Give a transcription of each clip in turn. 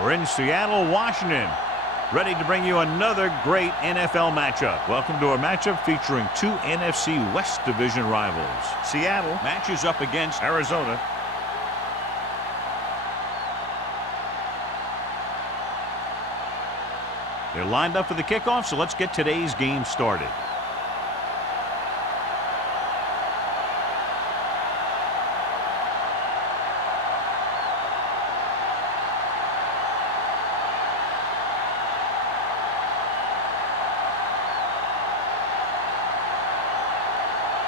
We're in Seattle, Washington, ready to bring you another great NFL matchup. Welcome to a matchup featuring two NFC West Division rivals. Seattle matches up against Arizona. They're lined up for the kickoff, so let's get today's game started.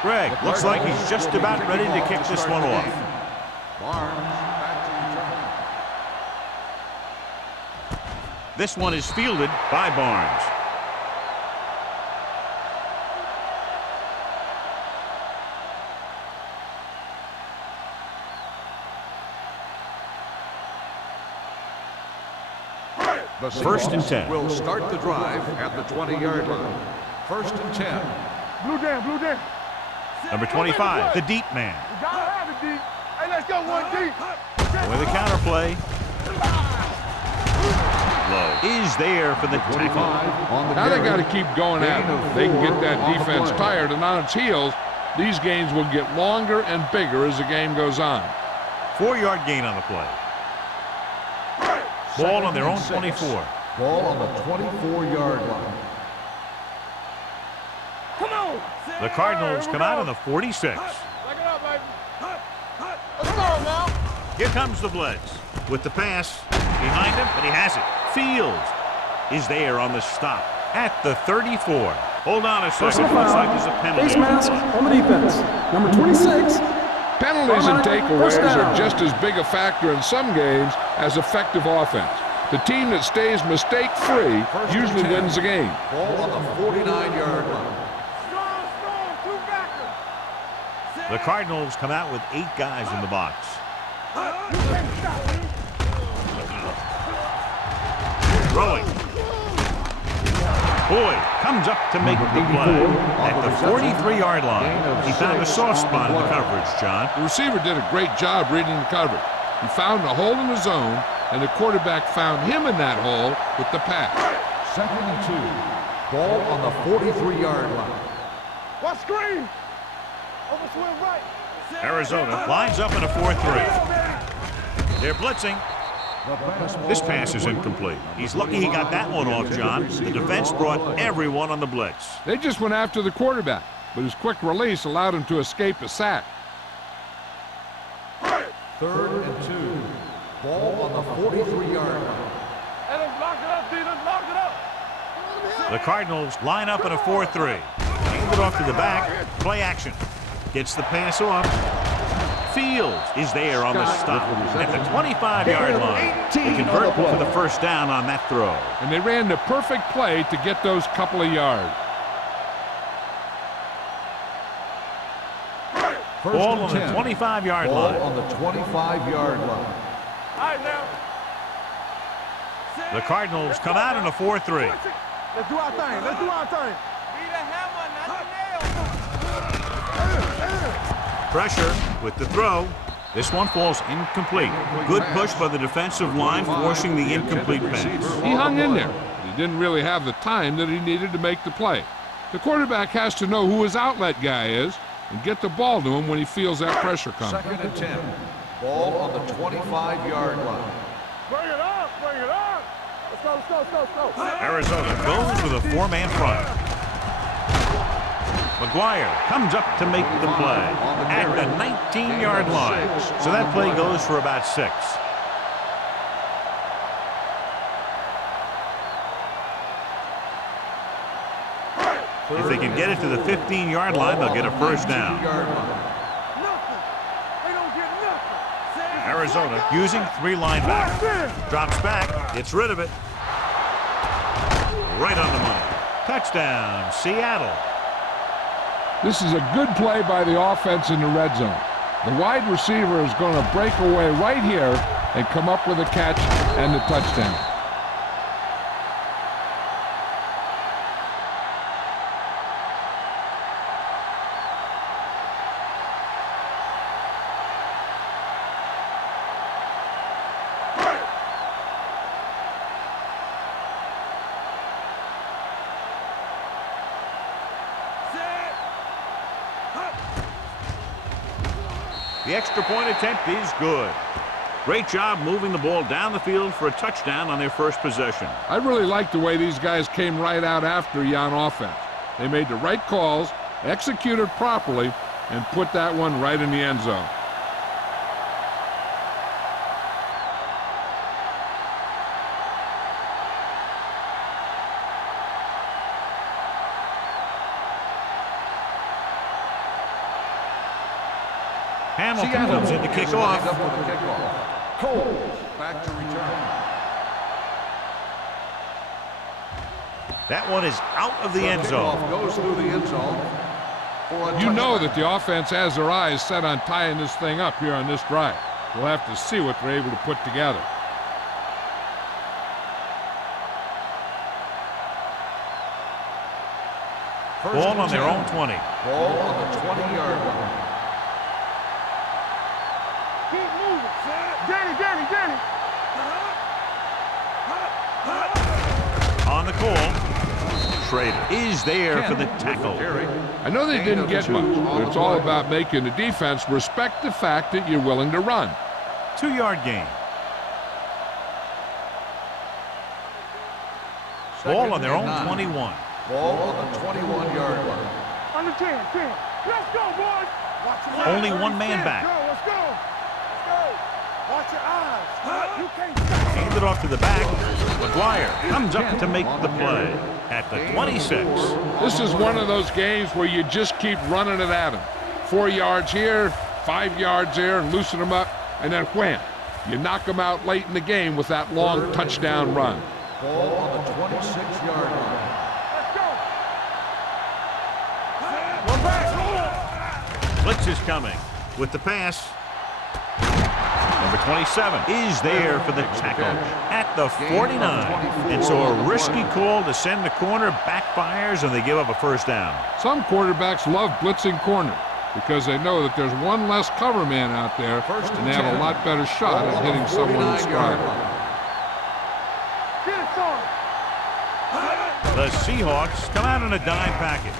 Greg, looks like he's just about ready to kick this one off. This one is fielded by Barnes. The First and 10. Will start the drive at the 20-yard line. First and 10. Blue down. Number 25, the deep man. We gotta have it deep. Hey, let's go one deep. With a counterplay. Low is there for the tackle. Now they got to keep going at it. They can get that defense tired and on its heels. These games will get longer and bigger as the game goes on. 4-yard gain on the play. Ball on their own 24. Ball on the 24-yard line. Come on. The Cardinals come out on the 46. Back it up, baby. Let's go now. Here comes the blitz with the pass behind him, but he has it. Fields is there on the stop at the 34. Hold on a second. Looks like there's a penalty. Face mask on the defense. Number 26. Penalties and takeaways are just as big a factor in some games as effective offense. The team that stays mistake-free usually wins the game. Ball on the 49-yard line. Strong, two backers. The Cardinals come out with 8 guys in the box. Throwing. Boyd comes up to make the play at the 43-yard line. He found a soft spot in the coverage, John. The receiver did a great job reading the coverage. He found a hole in the zone, and the quarterback found him in that hole with the pass. Second and 2. Ball on the 43-yard line. What screen? Over swing right. Arizona lines up in a 4-3. They're blitzing. This pass is incomplete. He's lucky he got that one off, John. The defense brought everyone on the blitz. They just went after the quarterback, but his quick release allowed him to escape a sack. Third and 2. Ball on the 43-yard line. Hey, let's lock it up, D. Let's lock it up. The Cardinals line up in a 4-3. Hand it off to the back. Play action. Gets the pass off. Fields is there on the stop at the 25-yard line. They convert for the first down on that throw. And they ran the perfect play to get those couple of yards. Ball on the 25-yard line. Ball on the 25-yard line. All right, now. The Cardinals come out in a 4-3. Let's do our thing. Let's do our thing. Be the hammer, not the nail. Pressure with the throw. This one falls incomplete. Good push by the defensive line, forcing the incomplete pass. He hung in there, but he didn't really have the time that he needed to make the play. The quarterback has to know who his outlet guy is and get the ball to him when he feels that pressure coming. Second and 10. Ball on the 25-yard line. Bring it up. Bring it up. Let's go. Arizona goes with a 4-man front. McGuire comes up to make the play at the 19-yard line. So that play goes for about 6. If they can get it to the 15-yard line, they'll get a first down. Arizona using 3 linebackers. Drops back, gets rid of it. Right on the money. Touchdown, Seattle. This is a good play by the offense in the red zone. The wide receiver is going to break away right here and come up with a catch and the touchdown. The extra point attempt is good. Great job moving the ball down the field for a touchdown on their first possession. I really like the way these guys came right out after you on offense. They made the right calls, executed properly, and put that one right in the end zone. Hamilton comes in to kick off. Cole back to return. That one is out of the end zone. Goes through the end zone. You know that the offense has their eyes set on tying this thing up here on this drive. We'll have to see what they're able to put together. Ball on their own 20. Ball on the 20-yard line. Keep moving, Danny. On the call. Schrader is there for the tackle. I know they didn't get much, but it's all about making the defense respect the fact that you're willing to run. 2-yard gain. Ball on their own 21. Ball on the 21-yard line. Under 10. Let's go, boys. Watch your eyes. Only one man back. Let's go. Watch your eyes. You can't stop. Hand it off to the back. McGuire comes up to make the play at the 26. This is one of those games where you just keep running it at them. 4 yards here, 5 yards there, and loosen them up, and then wham. You knock them out late in the game with that long touchdown run. Ball on the 26-yard line. Blitz is coming with the pass. Number 27 is there for the tackle at the 49. And so a risky call to send the corner backfires, and they give up a first down. Some quarterbacks love blitzing corner because they know that there's one less cover man out there, and they have a lot better shot at hitting someone in stride. The Seahawks come out in a dime package.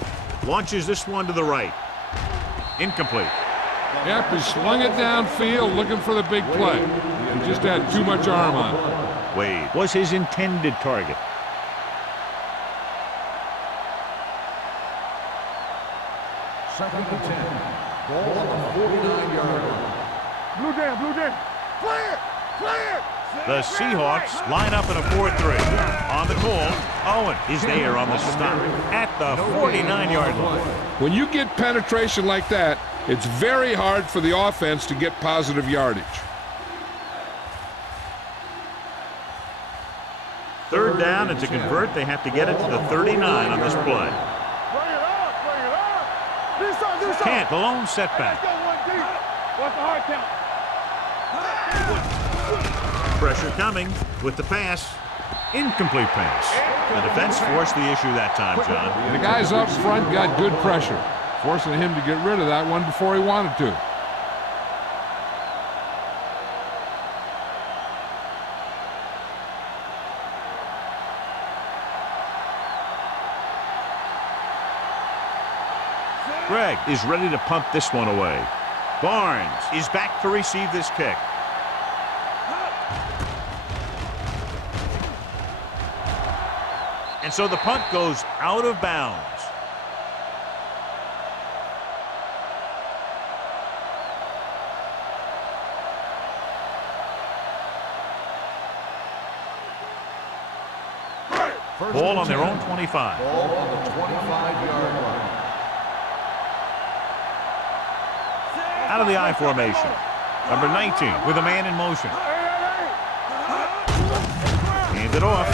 Launches this one to the right. Incomplete. Yep, he slung it downfield looking for the big play. He just had too much arm on it. Wade was his intended target. Second and 10. Ball on the 49-yard line. Blue down. Clear. The Seahawks line up in a 4-3. On the call, Owen is there on the stop at the 49-yard line. When you get penetration like that, it's very hard for the offense to get positive yardage. Third down, and to convert, they have to get it to the 39 on this play. Bring it up. Do something. Can't, the lone setback. Let's go one deep. What's the hard count? Pressure coming with the pass. Incomplete pass. The defense forced the issue that time, John. The guys up front got good pressure, forcing him to get rid of that one before he wanted to. Greg is ready to punt this one away. Barnes is back to receive this kick. And so the punt goes out of bounds. Ball on their own 25. Ball on the 25-yard line. Out of the I formation. Number 19 with a man in motion. Hand it off.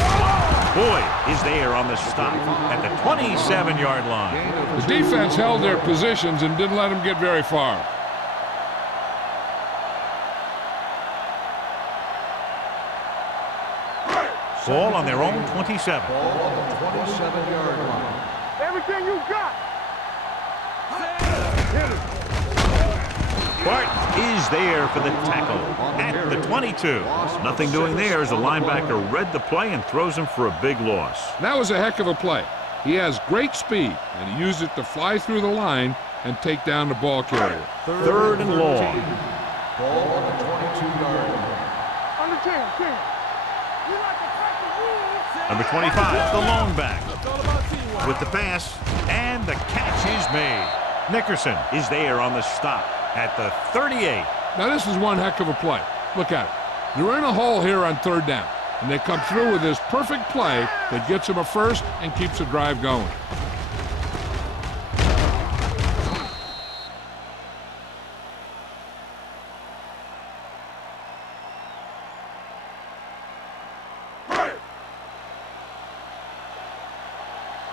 Boyd is there on the stop at the 27-yard line. The defense held their positions and didn't let them get very far. Ball on their own 27. Ball on the 27-yard line. Everything you got. Barton is there for the tackle at the 22. Nothing doing there as the linebacker read the play and throws him for a big loss. That was a heck of a play. He has great speed, and he used it to fly through the line and take down the ball carrier. Third and long. Ball on the 22-yard line. On the 10. You like to crack the rules. Number 25, the lone back. It's all about teamwork. With the pass, and the catch is made. Nickerson is there on the stop at the 38. Now this is one heck of a play. Look at it. They're in a hole here on third down, and they come through with this perfect play that gets them a first and keeps the drive going.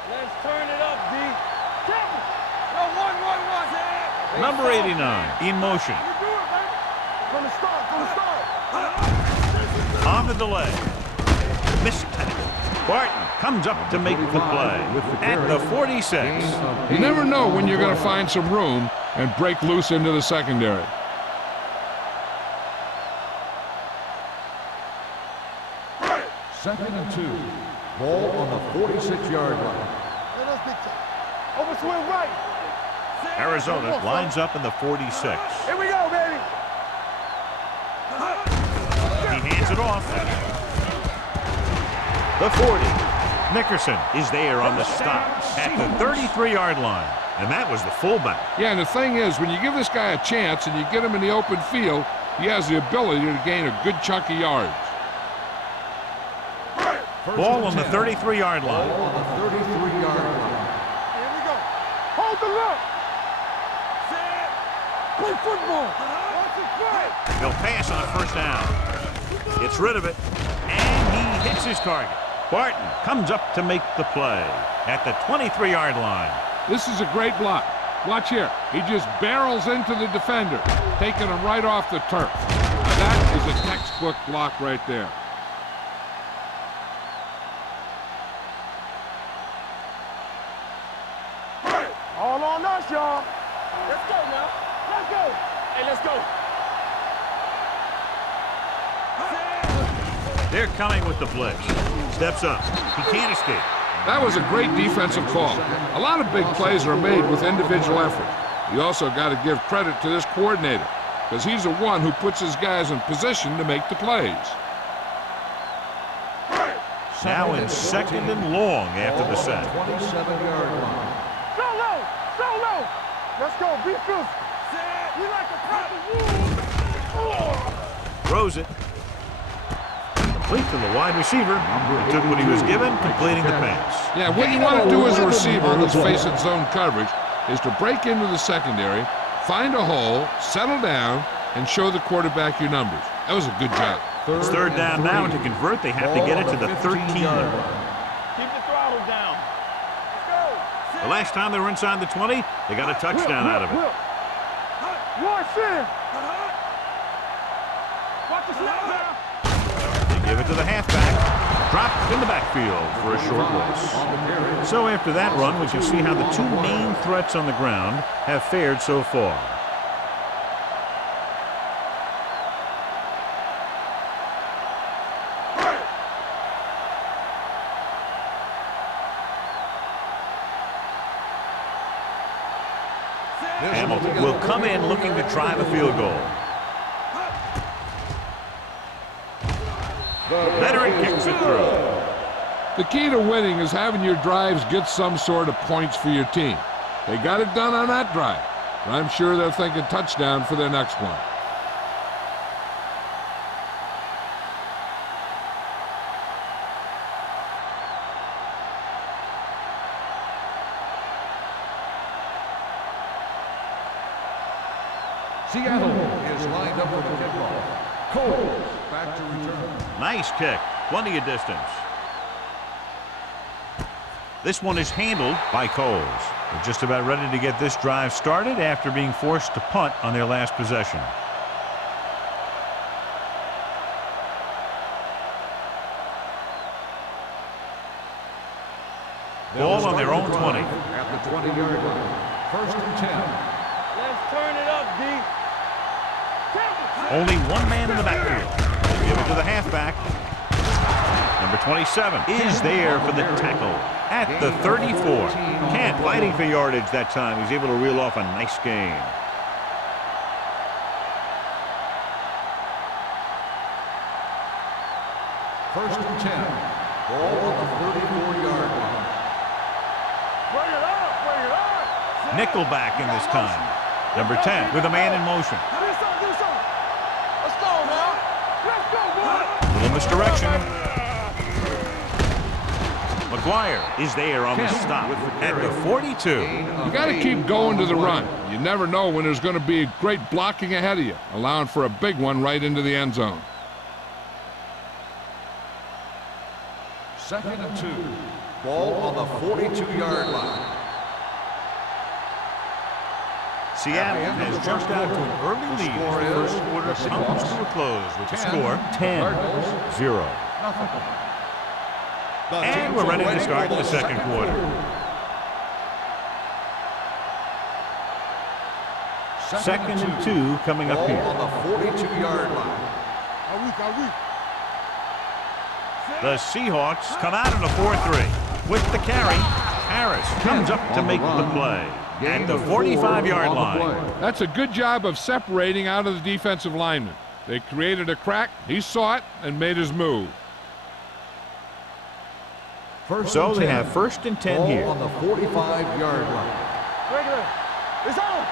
Let's turn it up, D. Yo, 1-1-1. Number 89 in motion. You do it, baby. From the start. On the delay. Missed tackle. Barton comes up to make the play at the 46. You never know when you're going to find some room and break loose into the secondary. Second and 2. Ball on the 46-yard line. Over swing right. Arizona lines up in the 46. Here we go, baby. He hands it off. The 40. Nickerson is there on the stop at the 33-yard line. And that was the fullback. Yeah, and the thing is, when you give this guy a chance and you get him in the open field, he has the ability to gain a good chunk of yards. Ball on the 33-yard line. Ball on the 33-yard line. Here we go. Hold the look. Play football. Watch it play. He'll pass on first down. Gets rid of it, and he hits his target. Barton comes up to make the play at the 23-yard line. This is a great block. Watch here. He just barrels into the defender, taking him right off the turf. Now that is a textbook block right there. All on us, y'all. Let's go now. Let's go. Hey, let's go. They're coming with the blitz. Steps up. He can't escape. That was a great defensive call. A lot of big plays are made with individual effort. You also got to give credit to this coordinator, because he's the one who puts his guys in position to make the plays. Now in second and long after the sack. 27-yard line. Solo. Let's go. Be physical. You like to crack the rules. Throws it. Complete to the wide receiver. He took what he was given, completing the pass. Yeah, what you want to do as a receiver who's facing zone coverage is to break into the secondary, find a hole, settle down, and show the quarterback your numbers. That was a good job. It's third down now, and to convert, they have to get it to the 13. Keep the throttle down. Let's go. The last time they were inside the 20, they got a touchdown out of it. Watch it. Watch the snap now. They give it to the halfback. Dropped in the backfield for a short loss. So after that run, we can see how the two main threats on the ground have fared so far. Hamilton will come in looking to drive a field goal. Veteran kicks it through. The key to winning is having your drives get some sort of points for your team. They got it done on that drive, but I'm sure they're thinking touchdown for their next one. Seattle is lined up for the kickoff. Cole back to return. Nice kick. Plenty of distance. This one is handled by Coles. They're just about ready to get this drive started after being forced to punt on their last possession. Ball on their own 20. At the 20-yard line. First and 10. Let's turn it up, D. Only one man in the backfield. Give it to the halfback. Number 27 is there for the tackle at the 34. Kent fighting for yardage that time. He's able to reel off a nice gain. First and 10. Ball on the 34-yard line. Bring it up, bring it up. Nickelback in this time. Number 10 with a man in motion. Do something, do something. Let's go now. Let's go, boy. Little misdirection. McGuire is there on the stop at the 42. You got to keep going to the run. You never know when there's going to be great blocking ahead of you, allowing for a big one right into the end zone. Second and 2. Ball on the 42-yard line. Seattle has jumped out to an early lead. The first quarter comes to a close with the score 10-0. And we're ready to start the second quarter. Second and 2 coming up here. On the 42-yard line. The Seahawks come out in a 4-3. With the carry, Harris comes up to make the play at the 45-yard line. That's a good job of separating out of the defensive lineman. They created a crack, he saw it, and made his move. So they have first and 10 here. On the 45-yard line. Regular. It's on.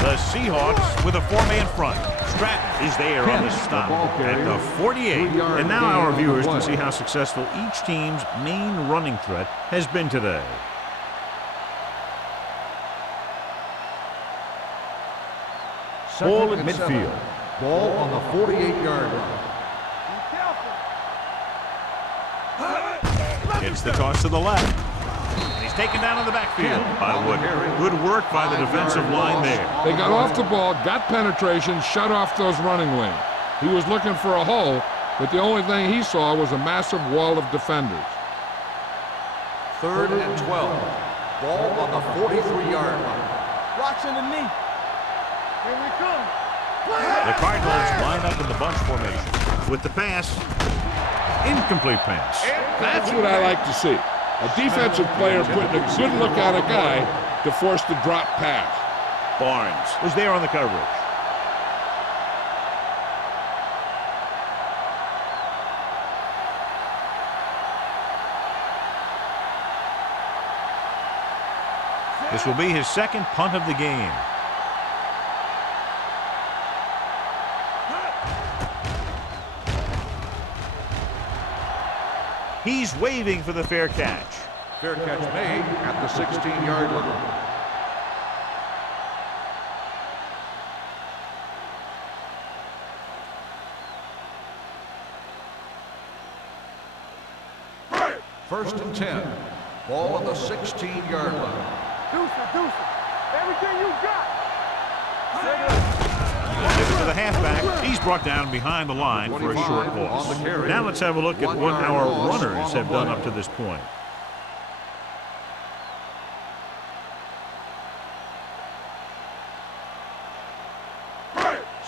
The Seahawks with a 4-man front. Stratton is there on the stop at the 48. And now our viewers can see how successful each team's main running threat has been today. Ball at midfield. Ball on the 48-yard line. Gets the toss to the left. And he's taken down in the backfield by Wood. Good work by the defensive line there. They got off the ball, got penetration, shut off those running lanes. He was looking for a hole, but the only thing he saw was a massive wall of defenders. Third and 12. Ball on the 43-yard line. Watch underneath. Here we come. The Cardinals line up in the bunch formation with the pass. Incomplete pass. That's what I like to see. A defensive player putting a good look at a guy to force the drop pass. Barnes was there on the coverage. This will be his second punt of the game. He's waving for the fair catch. Fair catch made at the 16-yard line. First and 10. Ball on the 16-yard line. Deuce it. Everything you got. Give it to the halfback. He's brought down behind the line for a short loss. Now let's have a look at what our runners have done up to this point.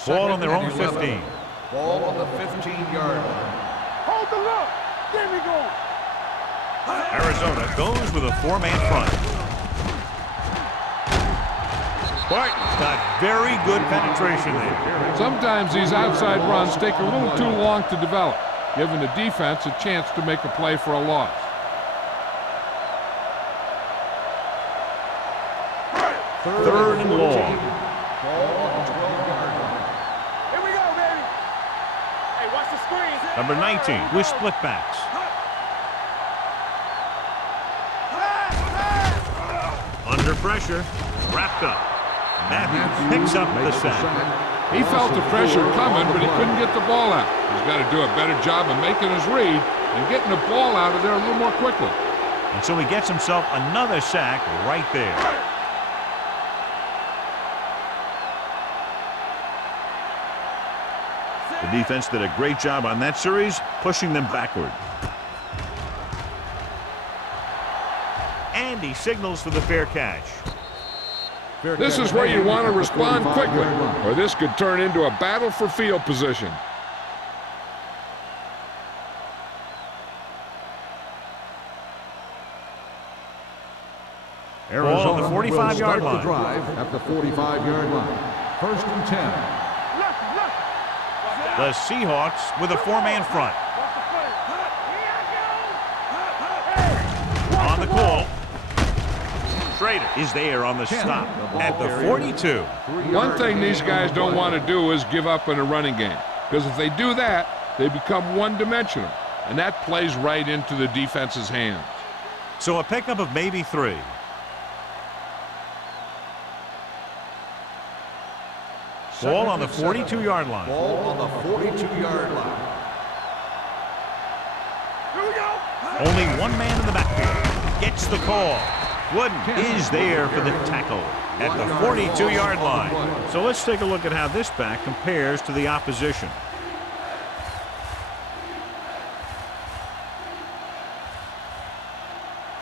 Ball on their own 15. Ball on the 15-yard line. Hold the look. There we go. Arizona goes with a 4-man front. Barton's got very good penetration there. Sometimes these outside runs take a little too long to develop, giving the defense a chance to make a play for a loss. Third and long. Ball on the 12-yard line. Here we go, baby. Hey, watch the screen. Number 19 with split backs. Under pressure, wrapped up. Matthews picks up the sack. He felt the pressure coming, but he couldn't get the ball out. He's got to do a better job of making his read and getting the ball out of there a little more quickly. And so he gets himself another sack right there. The defense did a great job on that series, pushing them backward. And he signals for the fair catch. This is where you want to respond quickly, or this could turn into a battle for field position. Arizona on the 45-yard will line. start the drive at the 45-yard line. 1st and 10. The Seahawks with a 4-man front. On the call. Schrader is there on the stop at the 42. One thing these guys don't want to do is give up in a running game, because if they do that, they become one-dimensional, and that plays right into the defense's hands. So a pickup of maybe 3. Ball on the 42-yard line. Ball on the 42-yard line. Only one man in the backfield. Gets the call. Wooden is there for the tackle at the 42-yard line. So let's take a look at how this back compares to the opposition.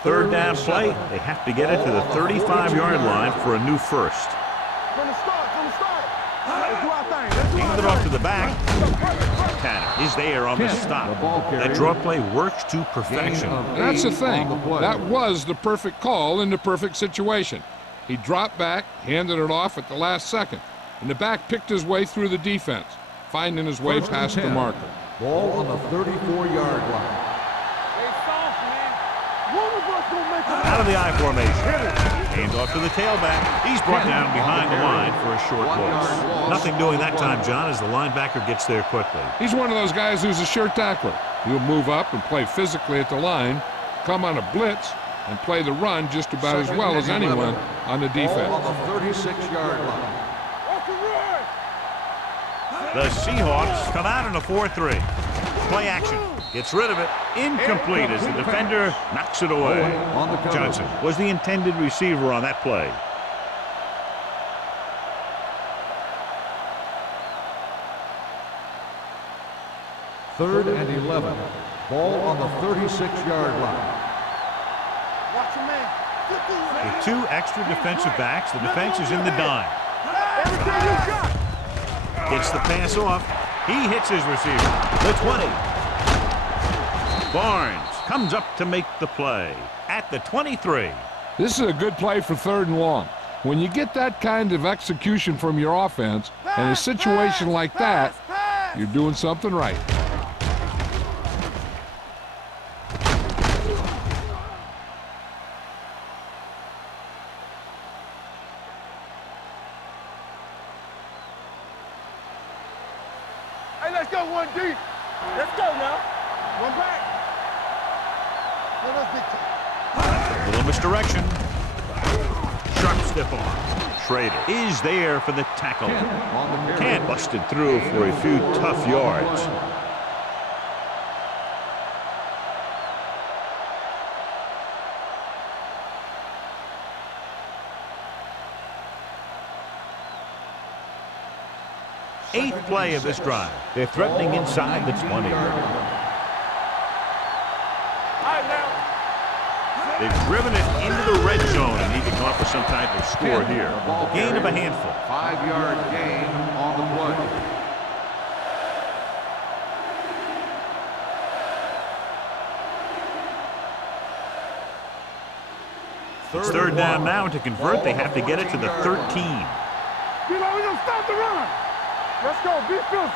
Third down play. They have to get it to the 35-yard line for a new first. From the start. Let's do our thing. Hand it off to the back. Tanner is there on the stop. That draw play works to perfection. That's the thing. That was the perfect call in the perfect situation. He dropped back, handed it off at the last second, and the back picked his way through the defense, finding his way past the marker. Ball on the 34-yard line. Out of the I formation. Hand off to the tailback. He's brought down behind the line for a short loss. Nothing doing that time, John, as the linebacker gets there quickly. He's one of those guys who's a sure tackler. He'll move up and play physically at the line, come on a blitz, and play the run just about as well as anyone on the defense. Ball on the 36-yard line. The Seahawks come out in a 4-3. Play action. Gets rid of it. Incomplete as the defender knocks it away. Johnson was the intended receiver on that play. Third and 11. Ball on the 36-yard line. Watch your man. With 2 extra defensive backs, the defense is in the dime. Everything you got. Gets the pass off. He hits his receiver. The 20. Barnes comes up to make the play at the 23. This is a good play for 3rd and long. When you get that kind of execution from your offense in a situation like that, you're doing something right. Hey, let's go 1 deep. Let's go now. 1 back. Let us dictate. Little misdirection. Sharp stiff arm. Schrader is there for the tackle. Can't busted through for a few tough yards. Eighth play of this drive. They're threatening inside the 20. They've driven it into the red zone and need to come up with some type of score here. Gain of a handful. 5-yard gain on the play. It's 3rd down now. To convert, they have to get it to the 13. You know, we don't stop the run. Let's go. Be physical.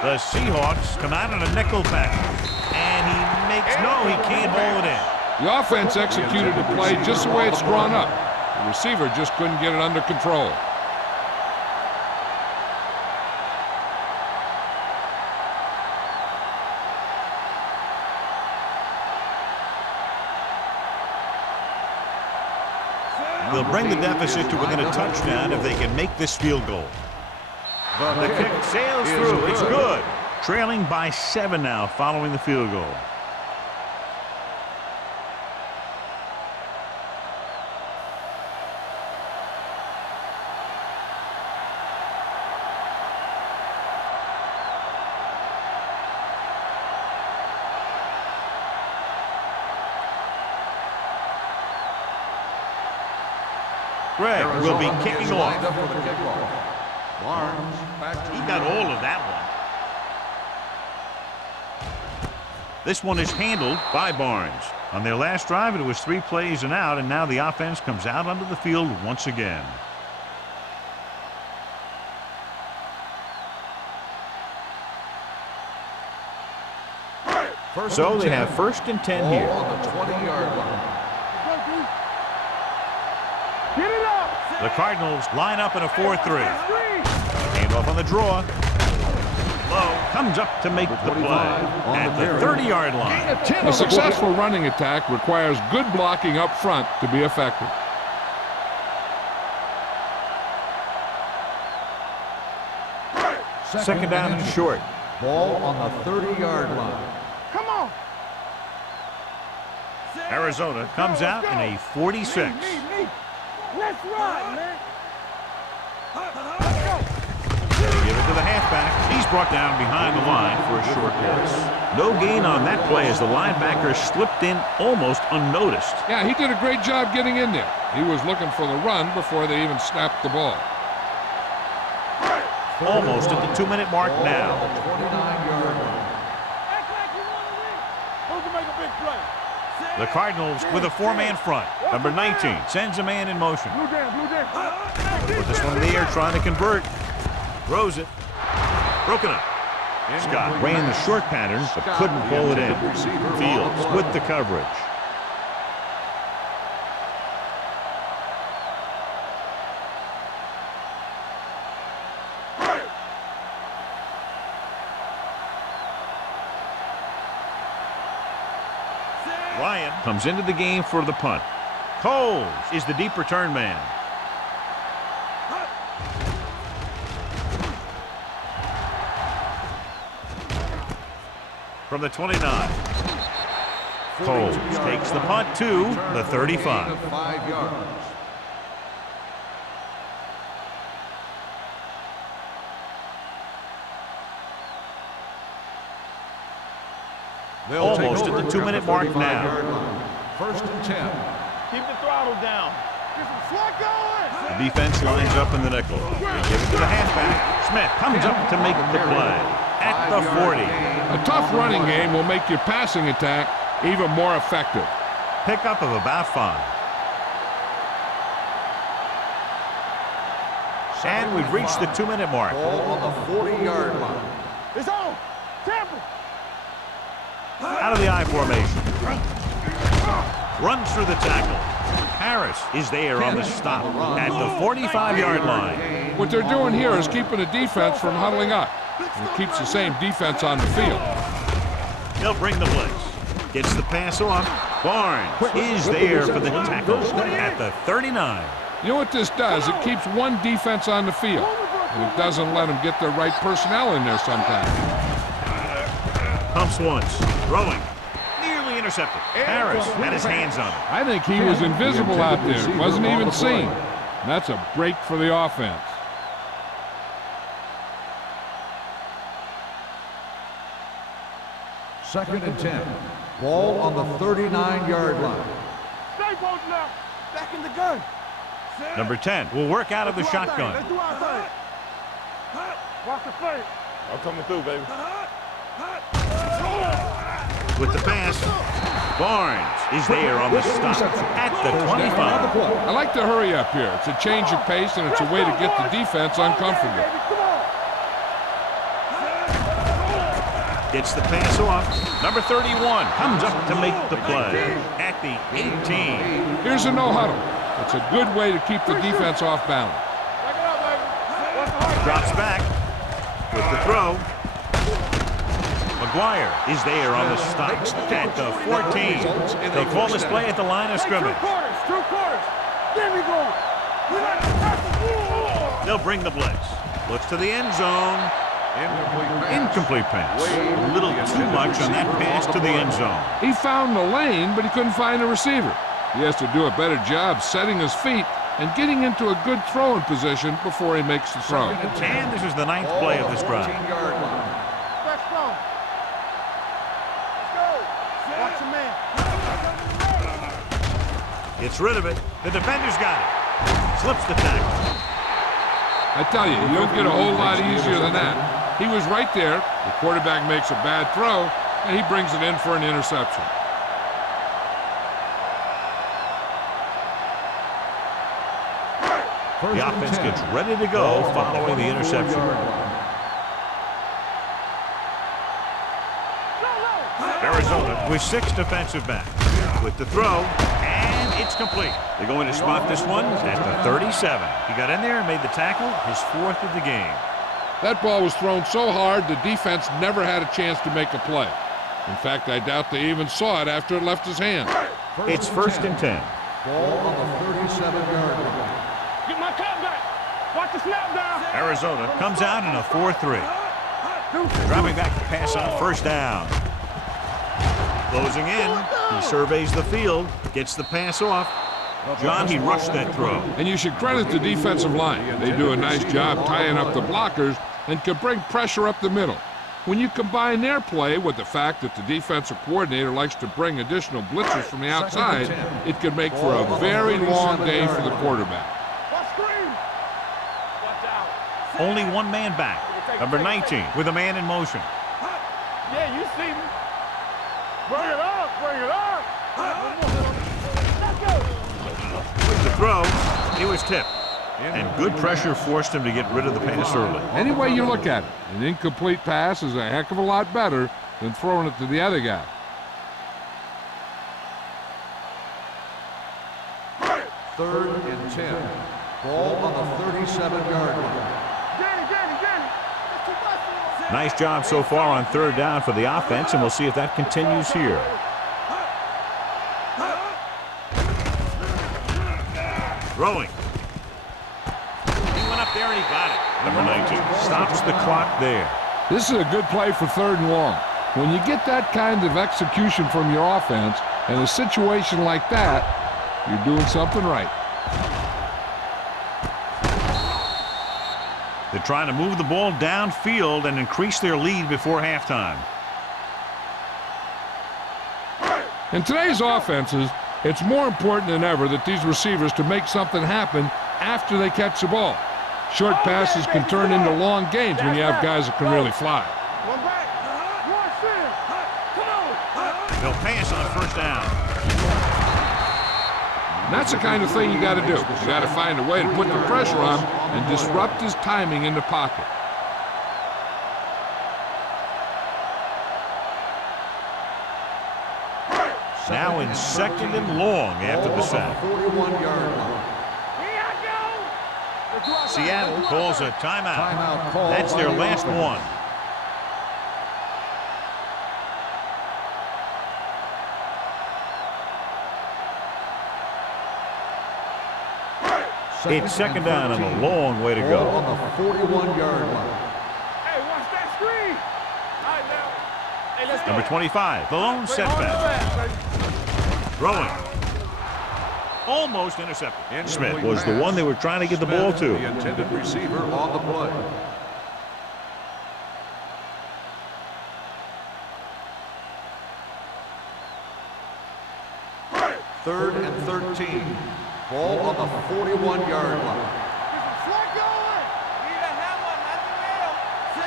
The Seahawks come out in a nickel package. And he makes no, he can't hold it in. The offense executed the play just the way it's drawn up. The receiver just couldn't get it under control. They'll bring the deficit to within a touchdown if they can make this field goal. The kick sails through. It's good. Trailing by 7 now following the field goal. Greg will be kicking off. He got all of that one. This one is handled by Barnes. On their last drive, it was 3 plays and out, and now the offense comes out onto the field once again. So they have 1st and 10 here. On the 20-yard line. Get it up. The Cardinals line up in a 4-3. Hand off on the draw. Low comes up to make the play at the 30-yard line. A successful running attack requires good blocking up front to be effective. Second down and short. Ball on the 30-yard line. Come on. Arizona comes out in a 46. Me. Let's ride, man. Let's go. They give it to the halfback. He's brought down behind the line for a short pass. No gain on that play as the linebacker slipped in almost unnoticed. Yeah, he did a great job getting in there. He was looking for the run before they even snapped the ball. Almost at the 2-minute mark now. 29-yard line. Act like you want to win. Who can make a big play? The Cardinals with a 4-man front. Number 19 sends a man in motion. Blue jam. Put this one in the air, trying to convert. Throws it. Broken up. Scott ran the short pattern, but couldn't pull it in. Fields with the coverage. Ryan comes into the game for the punt. Coles is the deep return man. From the 29. Coles takes the punt to the 35. 5 yards. Almost at the 2-minute mark now. 1st and 10. Keep the throttle down. Get some slack going. The defense lines up in the nickel. They give it to the halfback. Smith comes up to make the play at the 40. A tough running game will make your passing attack even more effective. Pickup of about 5. And we've reached the 2-minute mark. Ball on the 40-yard line. It's on. Tampa. Out of the I formation. Runs through the tackle. Harris is there on the stop at the 45-yard line. What they're doing here is keeping the defense from huddling up. It keeps the same defense on the field. He'll bring the blitz. Gets the pass off. Barnes is there for the tackle at the 39. You know what this does? It keeps one defense on the field, and it doesn't let them get the right personnel in there sometimes. Pumps once. Throwing. Nearly intercepted. Harris had his hands on it. I think he was invisible out there. Wasn't even seen. That's a break for the offense. Second and 10. Ball on the 39-yard line. Stay both now. Back in the gun. Number 10 will work out of the shotgun. Let's do our thing. Watch the fake. I'm coming through, baby. With the pass, Barnes is there on the stop at the 25. I like to hurry up here. It's a change of pace, and it's a way to get the defense uncomfortable. Gets the pass off. Number 31 comes up to make the play at the 18. Here's a no-huddle. It's a good way to keep the defense off balance. Drops back with the throw. McGuire is there on the stop at the 14. They'll call this play at the line of scrimmage. 2 quarters. There we go. They'll bring the blitz. Looks to the end zone. Incomplete pass. A little too much on that pass to the end zone. He found the lane, but he couldn't find a receiver. He has to do a better job setting his feet and getting into a good throwing position before he makes the throw. And this is the 9th play of this drive. Let's go. Watch the man. Gets rid of it. The defender's got it. Slips the tackle. I tell you don't get a whole lot easier than that. He was right there. The quarterback makes a bad throw, and he brings it in for an interception. The offense gets ready to go following the interception. Arizona with 6 defensive backs. With the throw, and it's complete. They're going to spot this one at the 37. He got in there and made the tackle, his 4th of the game. That ball was thrown so hard the defense never had a chance to make a play. In fact, I doubt they even saw it after it left his hand. It's 1st and 10. Ball on the 37-yard line. Get my cut back. Watch the snap down. Arizona comes out in a 4-3. Dropping back to pass on 1st down. Closing in, he surveys the field, gets the pass off. John, he rushed that throw. And you should credit the defensive line. They do a nice job tying up the blockers and can bring pressure up the middle. When you combine their play with the fact that the defensive coordinator likes to bring additional blitzers from the outside, it can make for a very long day for the quarterback. Only one man back. Number 19 with a man in motion. Yeah, you see me. Bring it up, bring it up. Let's go. With the throw, it was tipped. And good pressure forced him to get rid of the pass early. Any way you look at it, an incomplete pass is a heck of a lot better than throwing it to the other guy. Third and 10. Ball on the 37-yard line. Nice job so far on 3rd down for the offense, and we'll see if that continues here. Throwing. He went up there and he got it. Number 19 stops the clock there. This is a good play for 3rd and long. When you get that kind of execution from your offense in a situation like that, you're doing something right. They're trying to move the ball downfield and increase their lead before halftime. In today's offenses, it's more important than ever that these receivers to make something happen after they catch the ball. Short passes can turn into long gains when you have guys that can really fly. They'll pass on 1st down. And that's the kind of thing you got to do. You got to find a way to put the pressure on him and disrupt his timing in the pocket. Now in 2nd and long after the sack. 41-yard line. Seattle calls a timeout. Timeout call. That's their last one. It's 2nd down and a long way to go. On the 41-yard line. Hey, watch that screen. All right, now. Hey, let's go. Number 25, the lone setback. Throwing. Almost intercepted. Smith was the one they were trying to get the ball to. The intended receiver on the play. Third and 13. Ball on the 41-yard line.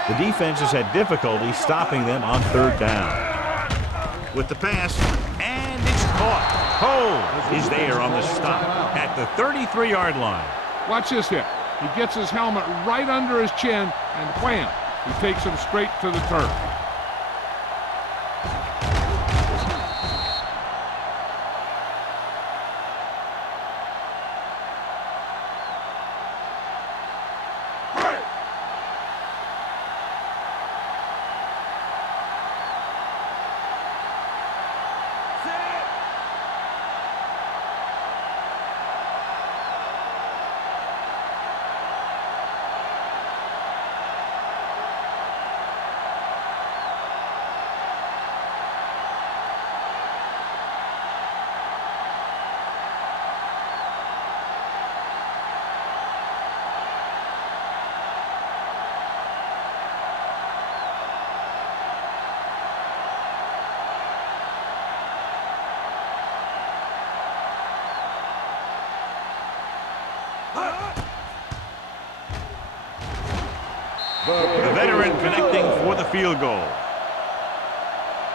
The defense has had difficulty stopping them on 3rd down. With the pass, and it's caught. Cole is there on the stop at the 33-yard line. Watch this here. He gets his helmet right under his chin, and wham, he takes him straight to the turf. The veteran connecting for the field goal.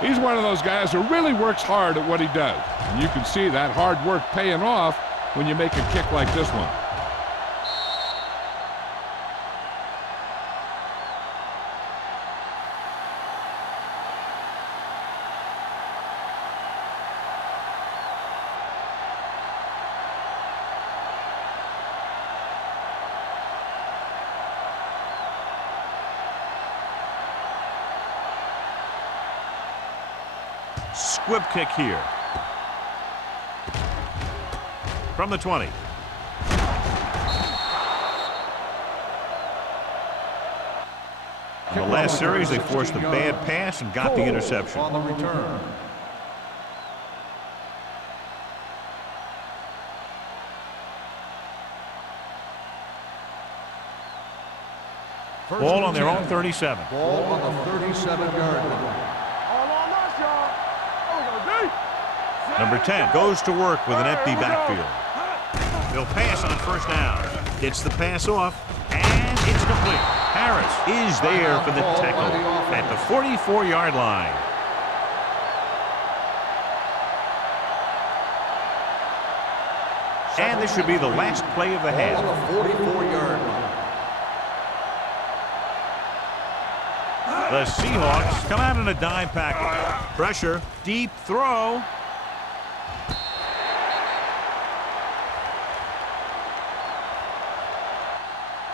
He's one of those guys who really works hard at what he does. And you can see that hard work paying off when you make a kick like this one. Squib kick here. From the 20. In the last series, they forced a bad pass and got the interception. On the return. Ball on their own 37. Ball on the 37-yard line. Number 10 goes to work with an empty backfield. They'll pass on first down. Gets the pass off, and it's complete. Harris is there for the tackle at the 44-yard line. And this should be the last play of the half. On the 44-yard line. The Seahawks come out in a dime package. Pressure, deep throw.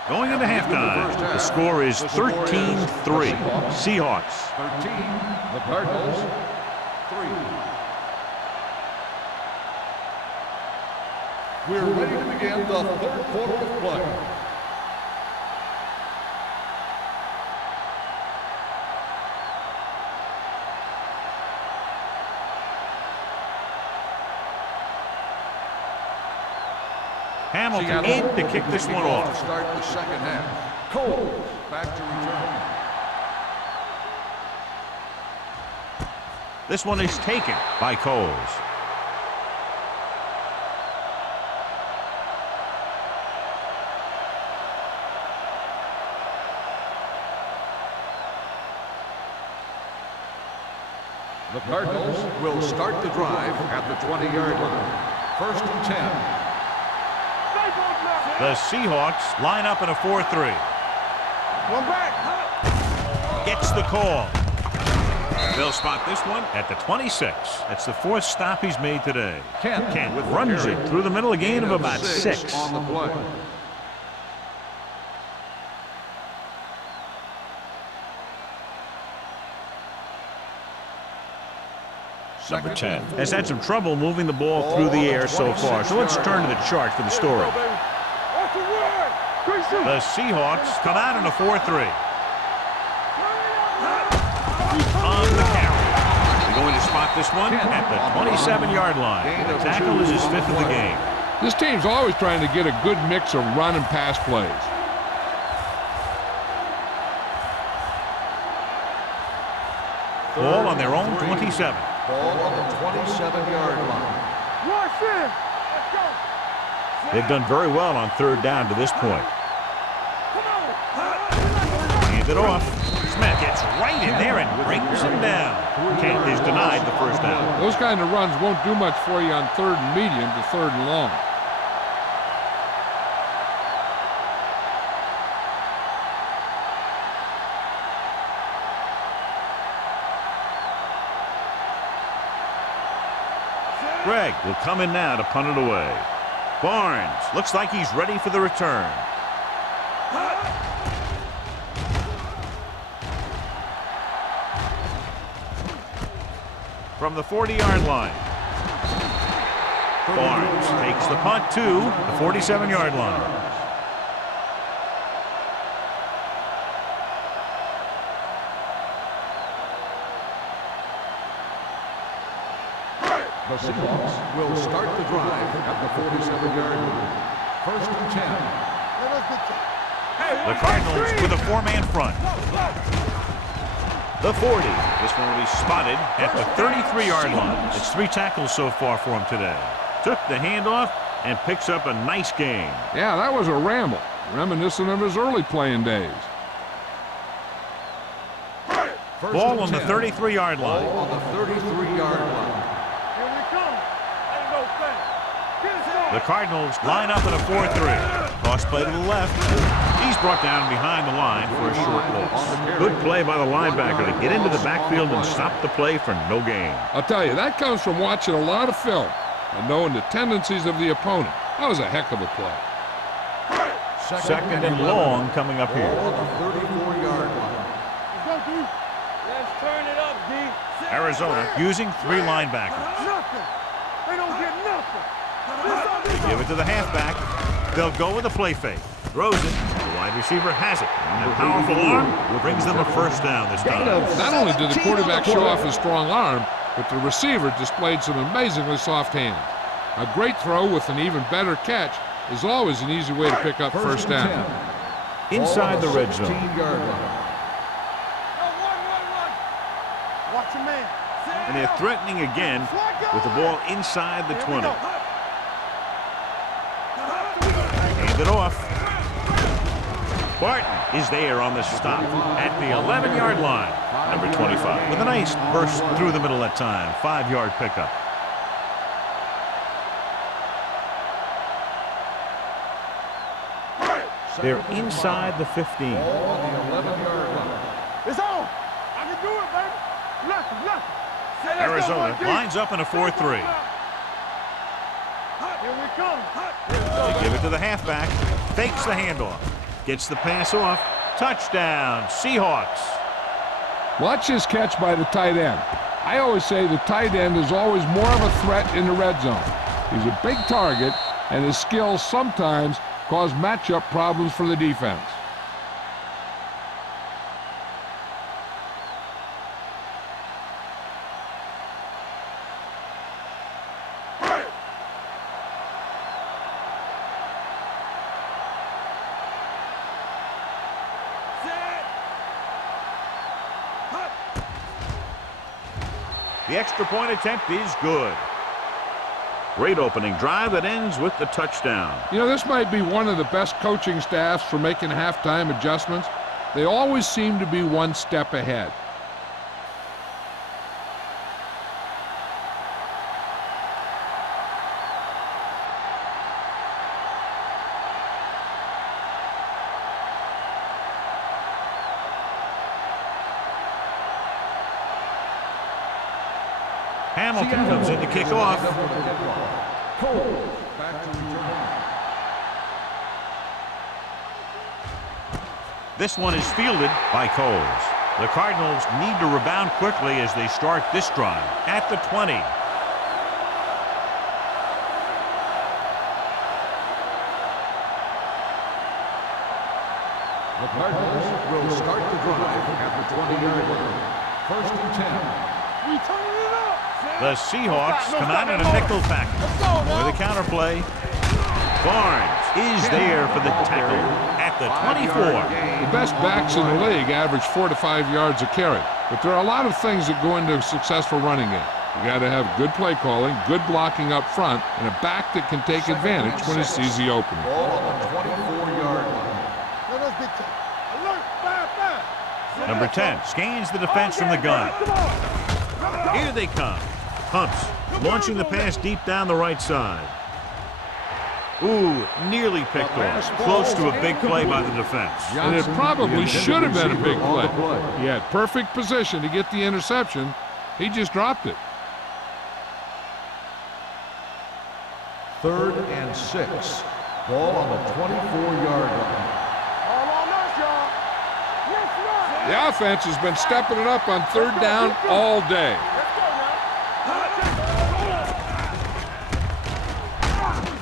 Going into halftime, the score is 13-3. Seahawks. 13, the Cardinals, 3. We're ready to begin the third quarter of play. Hamilton in to kick this one off. Start the second half. Cole back to return. This one is taken by Coles. The Cardinals will start the drive at the 20-yard line. 1st and 10. The Seahawks line up in a 4-3. One back. Gets the call. They'll spot this one at the 26. That's the 4th stop he's made today. Kent runs it through the middle, a gain of about 6. On the play. Number 10 has had some trouble moving the ball through the air so far. So let's turn to the chart for the story. The Seahawks come out in a 4-3. On the carry. They're going to spot this one at the 27-yard line. The tackle is his 5th of the game. This team's always trying to get a good mix of run and pass plays. Ball on their own 27. Ball on the 27-yard line. They've done very well on 3rd down to this point. Hand it off. Smith gets right in there and brings him down. Kent is denied the first down. Those kind of runs won't do much for you on 3rd and medium to 3rd and long. Greg will come in now to punt it away. Barnes looks like he's ready for the return. From the 40-yard line. Barnes takes the punt to the 47-yard line. The Seahawks will start the drive at the 47-yard line. 1st and 10. The Cardinals with a 4-man front. The 40. This one will be spotted at the 33-yard line. It's 3 tackles so far for him today. Took the handoff and picks up a nice gain. Yeah, that was a ramble, reminiscent of his early playing days. Ball on the 33-yard line. Ball on the 33-yard line. Here we come. Ain't no thing. Get it started. The Cardinals line up in a 4-3. Toss play to the left. He's brought down behind the line for a short loss. Good play by the linebacker to get into the backfield and stop the play for no gain. I'll tell you, that comes from watching a lot of film and knowing the tendencies of the opponent. That was a heck of a play. Second and long coming up here. Ball on the 34-yard line. Let's go, D. Let's turn it up, D. Arizona using 3 linebackers. Nothing. They don't get nothing. They give it to the halfback. They'll go with a play fake. Throws it. The wide receiver has it. And a powerful arm brings them a first down this time. Not only did the quarterback show off his strong arm, but the receiver displayed some amazingly soft hands. A great throw with an even better catch is always an easy way to pick up first down. Inside the red zone. 16-yard line. Watch your man. And they're threatening again with the ball inside the 20. Hand it off. Barton is there on the stop at the 11-yard line. Number 25 with a nice burst through the middle that time. 5-yard pickup. They're inside the 15. Ball on the 11-yard line. It's on. I can do it, baby. Left. Arizona lines up in a 4-3. Here we come. They give it to the halfback. Fakes the handoff. Gets the pass off. Touchdown, Seahawks. Watch his catch by the tight end. I always say the tight end is always more of a threat in the red zone. He's a big target, and his skills sometimes cause matchup problems for the defense. The extra point attempt is good. Great opening drive that ends with the touchdown. You know, this might be one of the best coaching staffs for making halftime adjustments. They always seem to be one step ahead. Hamilton comes in to kick off. This one is fielded by Coles. The Cardinals need to rebound quickly as they start this drive at the 20. The Cardinals will start the drive at the 20-yard line. First and 10. We turning it up. The Seahawks come out in a nickel package. For the counterplay, Barnes is there for the tackle at the 24. The best backs in the league average 4 to 5 yards a carry, but there are a lot of things that go into a successful running game. You got to have good play calling, good blocking up front, and a back that can take advantage when he sees the opening. Ball on the 24-yard line. Let us get alert. Fire. Number 10 scans the defense from the gun. Here they come. Humps launching the pass deep down the right side. Ooh, nearly picked off. Close to a big play by the defense. And it probably should have been a big play. He had perfect position to get the interception. He just dropped it. 3rd and 6. Ball on the 24-yard line. All on us, y'all. Yes, sir. The offense has been stepping it up on 3rd down all day.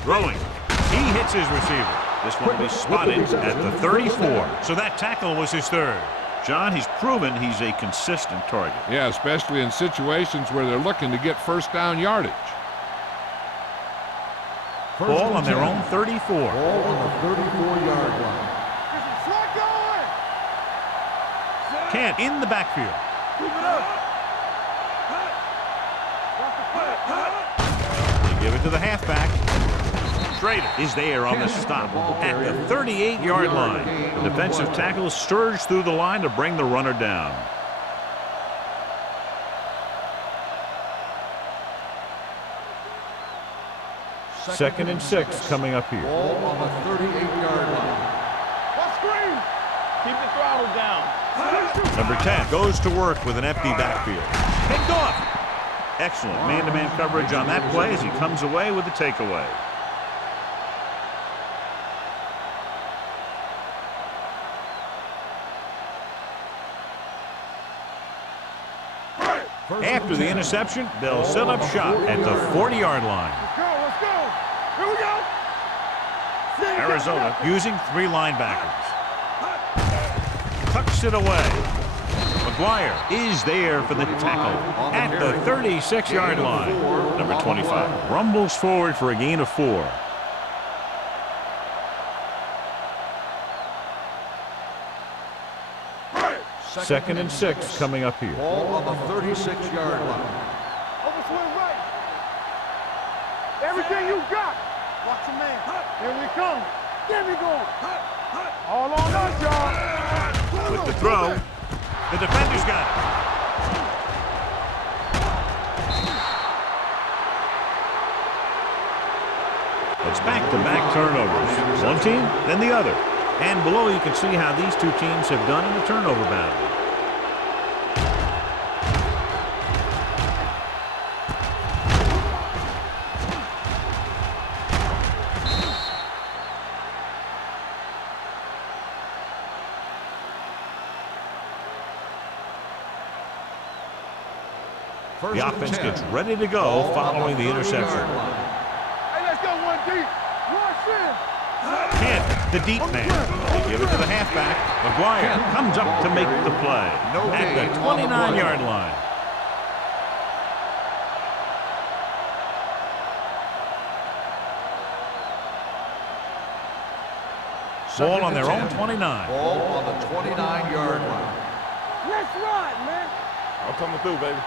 Throwing. He hits his receiver. This one will be spotted at the 34. So that tackle was his 3rd. John, he's proven he's a consistent target. Yeah, especially in situations where they're looking to get first down yardage. Ball on their own 34. Ball on the 34-yard line. Slot going. Kent in the backfield. Keep it up. They give it to the halfback. Schrader is there on the stop at the 38-yard line. The defensive tackle surged through the line to bring the runner down. 2nd and 6 coming up here. Ball on the 38-yard line. What screen? Keep the throttle down. Number 10 goes to work with an empty backfield. Picked off. Excellent man-to-man coverage on that play as he comes away with the takeaway. After the interception, they'll set up shop at the 40-yard line. Let's go. Here we go. Arizona using 3 linebackers. Tucks it away. McGuire is there for the tackle at the 36-yard line. Number 25 rumbles forward for a gain of 4. Second and 6 coming up here. Ball on the 36-yard line. Overswing right. Everything you got. Watch your man. Here we come. Get me going. All on us, y'all. With the throw, the defender's got it. It's back-to-back turnovers. One team, then the other. And below you can see how these two teams have done in the turnover battle. The offense gets ready to go following the interception. Hey, let's go one deep. Rush in. Kent, the deep man. They give it to the halfback. McGuire comes up to make the play at the 29-yard line. Ball on their own 29. Ball on the 29-yard line. Let's ride, man. I'm coming through, baby.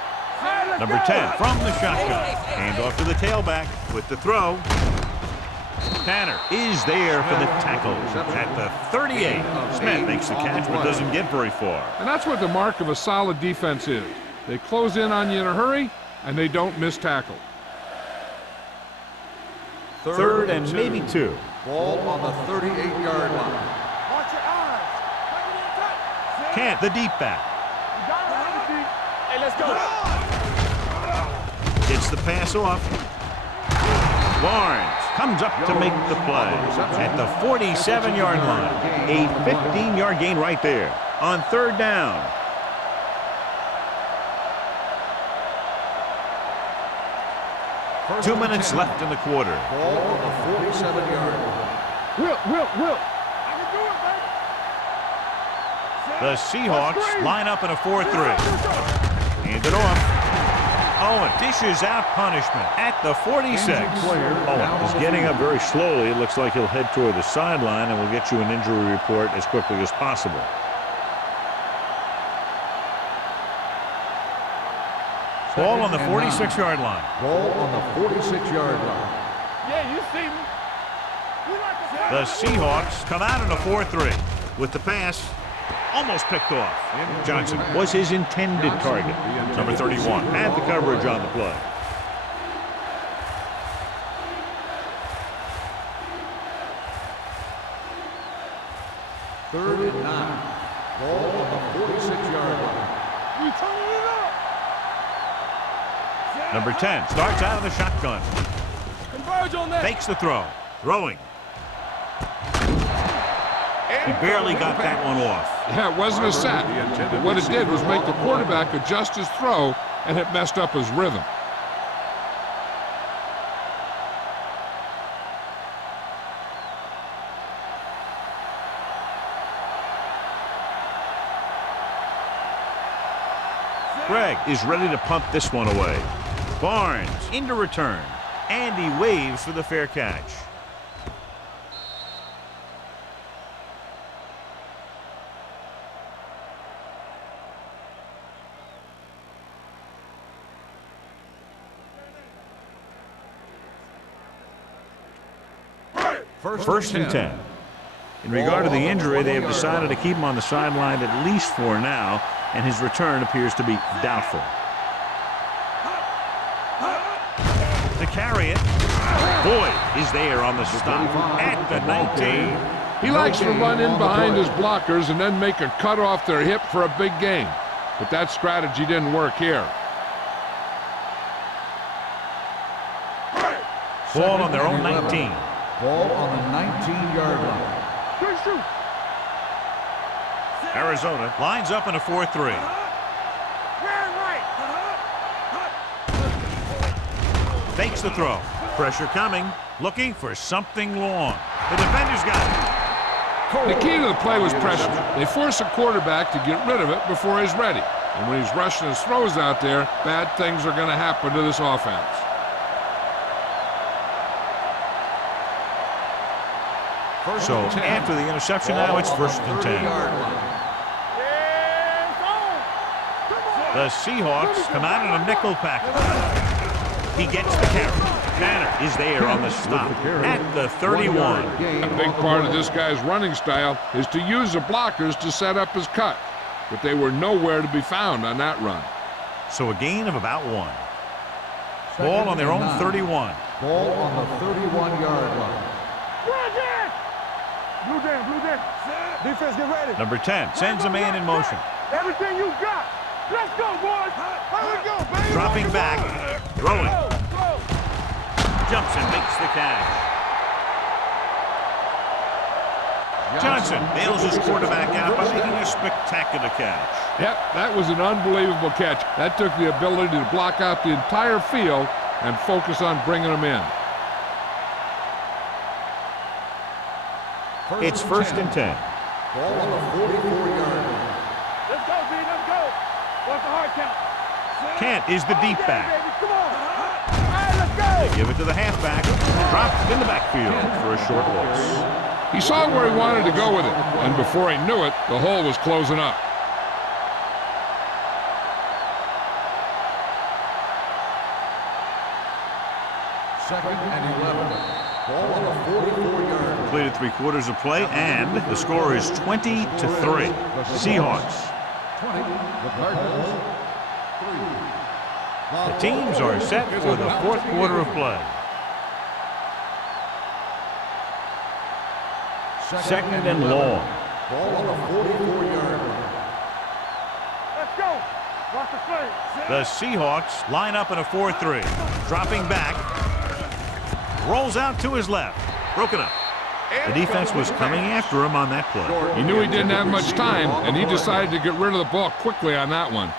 Number 10 from the shotgun. Hand off to the tailback with the throw. Tanner is there for the tackle at the 38. Smith makes the catch but doesn't get very far. And that's what the mark of a solid defense is. They close in on you in a hurry, and they don't miss tackle. Third and maybe 2. Ball on the 38-yard line. Watch your eyes. Kent, the deep back. You got it, deep. Hey, let's go. Gets the pass off. Barnes comes up to make the play at the 47-yard line. A 15-yard gain right there on 3rd down. Two minutes left in the quarter. Ball on the 47-yard line. Will. I can do it, baby. The Seahawks line up in a 4-3. Hand it off. Owen dishes out punishment at the 46. Owen is getting up very slowly. It looks like he'll head toward the sideline, and we'll get you an injury report as quickly as possible. Ball on the 46-yard line. Ball on the 46-yard line. Yeah, you see me. The Seahawks come out in a 4-3 with the pass. Almost picked off. Johnson was his intended target. Number 31 had the coverage on the play. Third and 9. Ball on the 46-yard line. You turning it up. Number 10 starts out of the shotgun. Converge on that. Fakes the throw. Throwing. He barely got that one off. Yeah, it wasn't a sack. But what it did was make the quarterback adjust his throw, and it messed up his rhythm. Greg is ready to punt this one away. Barnes into return, and he waves for the fair catch. First and 10. In regard to the injury, they have decided to keep him on the sideline at least for now, and his return appears to be doubtful. To carry it, Boyd is there on the stop at the 19. He likes to run in behind his blockers and then make a cut off their hip for a big gain. But that strategy didn't work here. Ball on their own 19. Ball on the 19-yard line. Arizona lines up in a 4-3. Fakes the throw. Pressure coming. Looking for something long. The defender's got it. The key to the play was pressure. They force a quarterback to get rid of it before he's ready. And when he's rushing his throws out there, bad things are going to happen to this offense. So after the interception, now it's 1st and 10. The Seahawks come out in a nickel package. He gets the carry. Banner is there on the stop at the 31. A big part of this guy's running style is to use the blockers to set up his cut. But they were nowhere to be found on that run. So a gain of about 1. Ball on their own 31. Ball on the 31-yard line. Blue down, blue down. Defense, get ready. Number 10 sends a man in motion. Everything you got. Let's go, boys. Here we go, baby. Dropping back. Throwing. Jumps and makes the catch. Johnson bails his quarterback out by making a spectacular catch. Yep, that was an unbelievable catch. That took the ability to block out the entire field and focus on bringing them in. It's 1st and 10. Ball on the 44-yard line. Let's go, B. Let's go. What's the hard count? Kent is the deep back. Baby, come on. All right, let's go. Give it to the halfback. Dropped in the backfield for a short loss. He saw where he wanted to go with it, and before he knew it, the hole was closing up. Second and 11. Ball on the 44-yard line. Completed 3/4 of play, and the score is 20-3. Seahawks. 20, the Cardinals. 3. The teams are set for the 4th quarter of play. Second and long. Ball on the 44-yard line. Let's go. Watch the play. The Seahawks line up in a 4-3. Dropping back. Rolls out to his left. Broken up. The defense was coming after him on that play. He knew he didn't have much time, and he decided to get rid of the ball quickly on that one.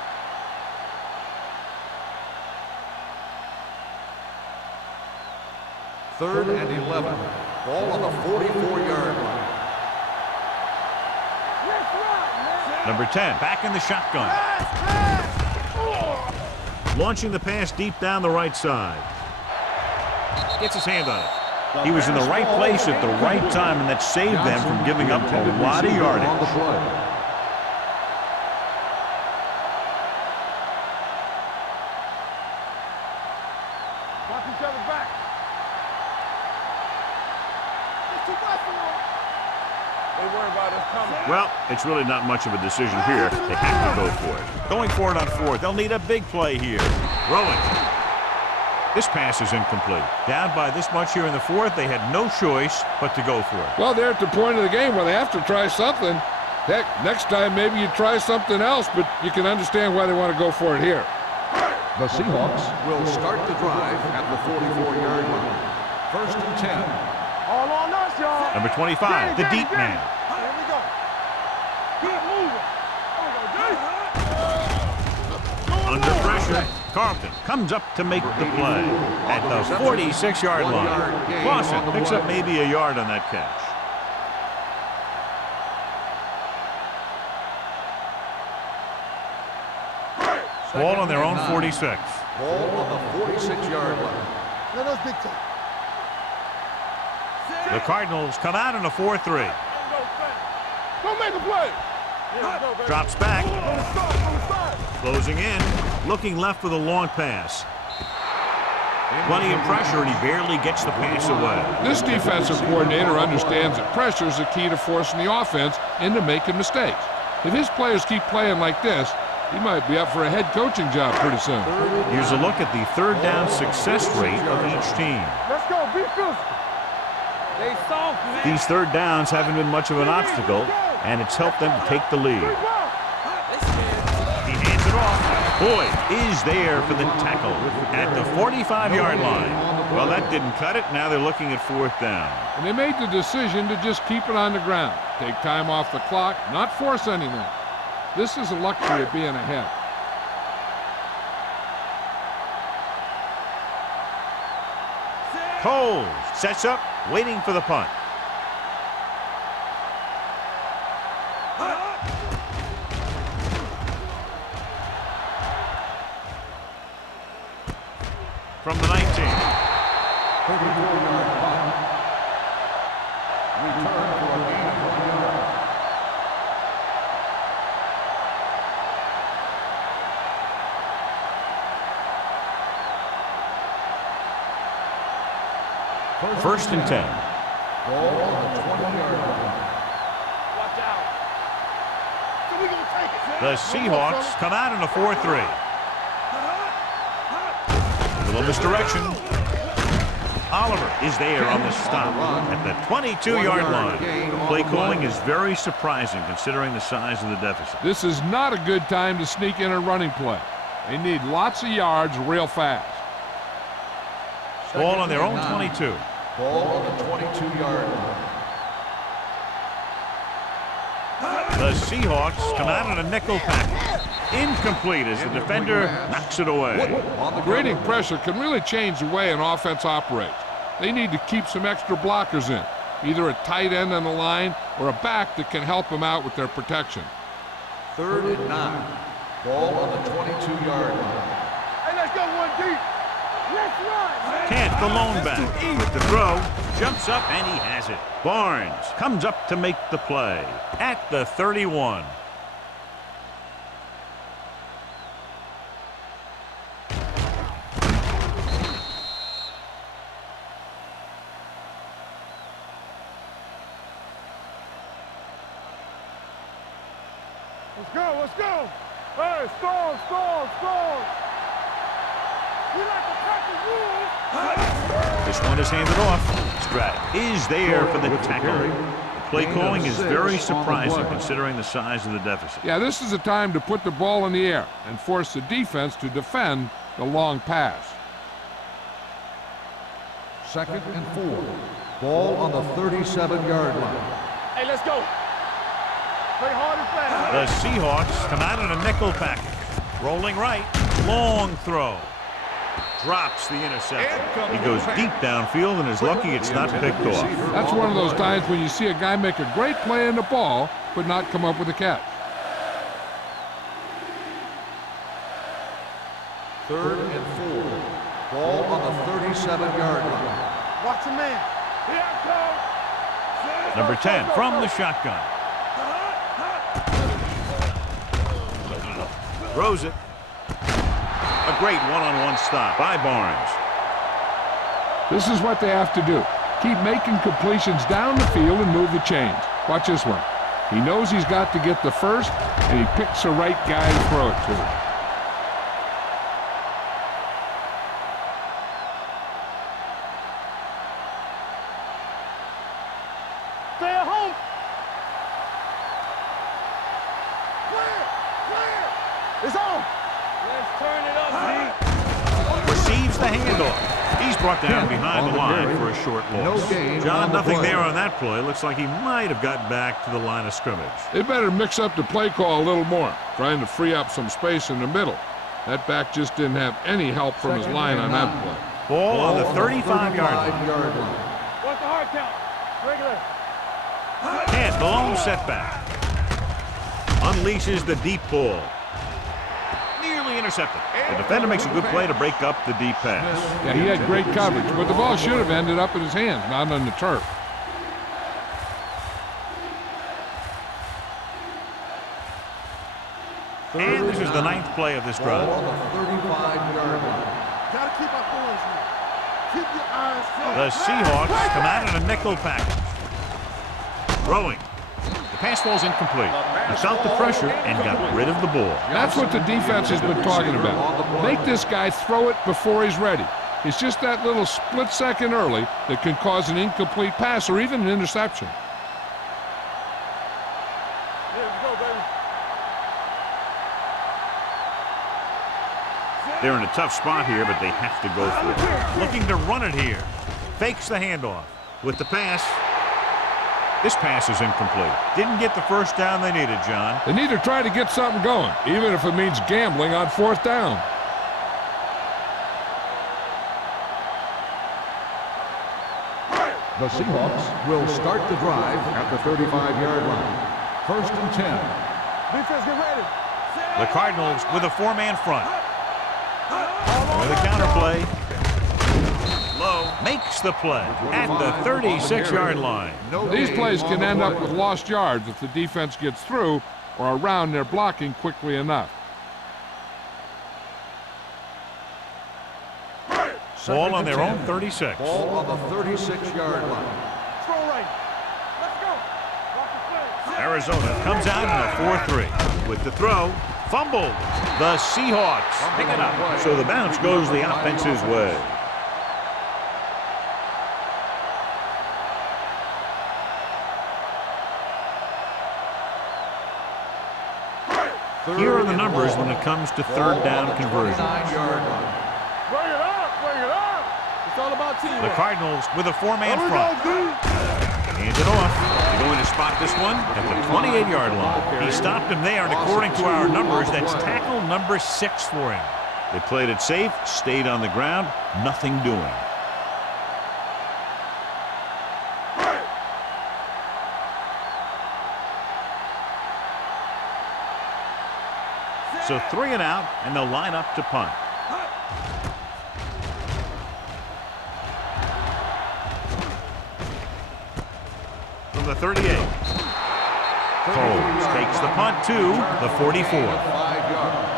Third and 11. Ball on the 44-yard line. Number 10 back in the shotgun. Launching the pass deep down the right side. Gets his hand on it. He was in the right place at the right time, and that saved them from giving up a lot of yardage. Watch each other back. It's too much for them. They worry about us coming. Well, it's really not much of a decision here. They have to go for it. Going for it on 4th. They'll need a big play here. Throwing. This pass is incomplete. Down by this much here in the 4th, they had no choice but to go for it. Well, they're at the point of the game where they have to try something. Heck, next time maybe you try something else, but you can understand why they want to go for it here. The Seahawks will start the drive at the 44-yard line. 1st and 10. All on us, y'all. Number 25, the deep man. Here we go. Keep moving. Under pressure, Carlton comes up to make the play at the 46-yard line. Clausen picks up maybe a yard on that catch. Ball on their own 46. Ball on the 46-yard line. Let us big time. The Cardinals come out in a 4-3. Go make a play. Drops back. Closing in. Looking left for the long pass. Plenty of pressure, and he barely gets the pass away. This defensive coordinator understands that pressure is the key to forcing the offense into making mistakes. If his players keep playing like this, he might be up for a head coaching job pretty soon. Here's a look at the 3rd down success rate of each team. Let's go, on, be physical. They soft, man. These third downs haven't been much of an obstacle, and it's helped them to take the lead. He hands it off. Boyd is there for the tackle at the 45-yard line. Well, that didn't cut it. Now they're looking at fourth down. And they made the decision to just keep it on the ground. Take time off the clock, not force anything. This is a luxury of being ahead. Coles sets up, waiting for the punt. From the 19. 34-yard punt. Return for a gain of 1 yard. First and 10. Ball on the 20-yard line. Watch out. So we gonna take it. The Seahawks come out in a 4-3. Little misdirection. Oliver is there on the stop at the 22-yard line. Play calling is very surprising considering the size of the deficit. This is not a good time to sneak in a running play. They need lots of yards real fast. Ball on their own 22. Ball on the 22-yard line. The Seahawks come out in a nickel package. Incomplete as the defender knocks it away. Grading pressure can really change the way an offense operates. They need to keep some extra blockers in, either a tight end on the line or a back that can help them out with their protection. 3rd and 9. Ball on the 22-yard line. Hey, let's go one deep. Let's run. Kent, the lone back, with the throw, jumps up and he has it. Barnes comes up to make the play at the 31. Let's go, let's go. Hey, storm. We like to cut the rules. This one is handed off. Stratton is there for the tackle. The play calling is very surprising considering the size of the deficit. Yeah, this is a time to put the ball in the air and force the defense to defend the long pass. 2nd and 4. Ball on the 37-yard line. Hey, let's go. Play hard and fast. The Seahawks come out in a nickel package. Rolling right. Long throw. Drops the interception. He goes deep downfield and is lucky it's not picked off. That's one of those times when you see a guy make a great play in the ball, but not come up with a catch. 3rd and 4. Ball on the 37-yard line. Watch a man. Here I come. Number 10 from the shotgun. Throws it. A great one-on-one stop by Barnes. This is what they have to do. Keep making completions down the field and move the chains. Watch this one. He knows he's got to get the first, and he picks the right guy to throw it to. Stay at home. Clear. It's on. Let's turn it up, man. Receives the handoff. He's brought down behind the line for a short loss. John, nothing there on that play. Looks like he might have gotten back to the line of scrimmage. They better mix up the play call a little more, trying to free up some space in the middle. That back just didn't have any help from his line on that play. Ball on the 35-yard line. What's the hard count? Regular. Kent, the lone setback. Unleashes the deep ball. Nearly intercepted. The defender makes a good play to break up the deep pass. Yeah, he had great coverage, but the ball should have ended up in his hands, not on the turf. And this is the 9th play of this drive. Ball on the 35-yard line. Gotta keep our boys here. Keep your eyes closed. The Seahawks come out in a nickel package. Throwing. The pass ball's incomplete. He felt the pressure and got rid of the ball. That's what the defense has been talking about. Make this guy throw it before he's ready. It's just that little split second early that can cause an incomplete pass or even an interception. Let's go, baby. They're in a tough spot here, but they have to go for it. Looking to run it here. Fakes the handoff. With the pass. This pass is incomplete. Didn't get the first down they needed, John. They need to try to get something going, even if it means gambling on 4th down. The Seahawks will start the drive at the 35-yard line. 1st and 10. Defense, get ready. The Cardinals with a 4-man front. With a counterplay. Low makes the play at the 36-yard line. These plays can end up with lost yards if the defense gets through or around their blocking quickly enough. Ball on their own 36. Ball on the 36-yard line. Throw right. Let's go. Watch the play. Arizona comes out in a 4-3. With the throw, fumbled. The Seahawks pick it up. So the bounce goes the offense's way. Here are the numbers when it comes to 3rd down conversions. 39-yard line. Bring it up. Bring it up. It's all about teamwork. The Cardinals with a 4-man front. Hands it off. They're going to spot this one at the 28-yard line. He stopped him there, and according to our numbers, that's tackle number 6 for him. They played it safe, stayed on the ground, nothing doing. So 3 and out, and they'll line up to punt. From the 38. Coles takes the punt to the 44. 5 yards.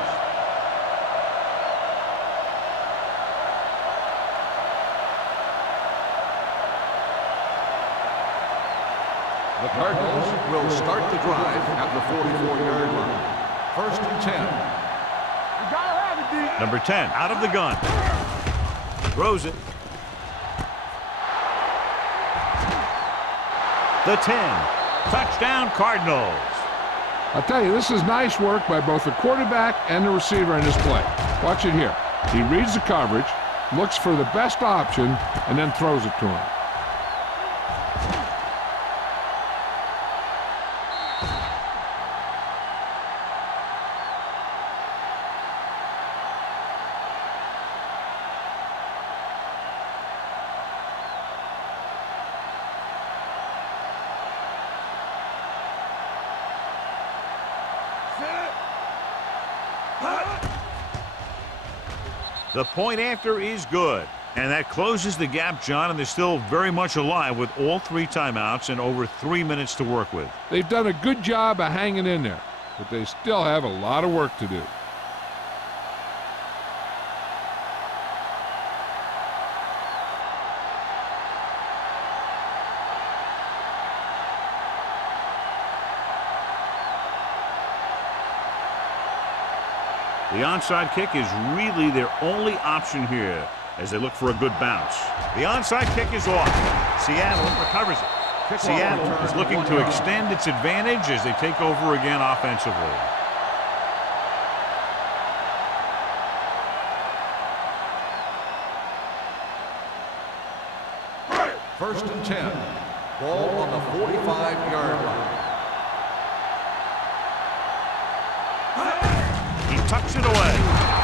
The Cardinals will start the drive at the 44-yard line. 1st and 10. You gotta have it, D. Number 10 out of the gun. Throws it. The 10. Touchdown Cardinals. I'll tell you, this is nice work by both the quarterback and the receiver in this play. Watch it here. He reads the coverage, looks for the best option, and then throws it to him. The point after is good. And that closes the gap, John, and they're still very much alive with all 3 timeouts and over 3 minutes to work with. They've done a good job of hanging in there, but they still have a lot of work to do. The onside kick is really their only option here as they look for a good bounce. The onside kick is off. Seattle recovers it. Seattle is looking to extend its advantage as they take over again offensively. First and 10. Ball on the 45-yard line. He tucks it away.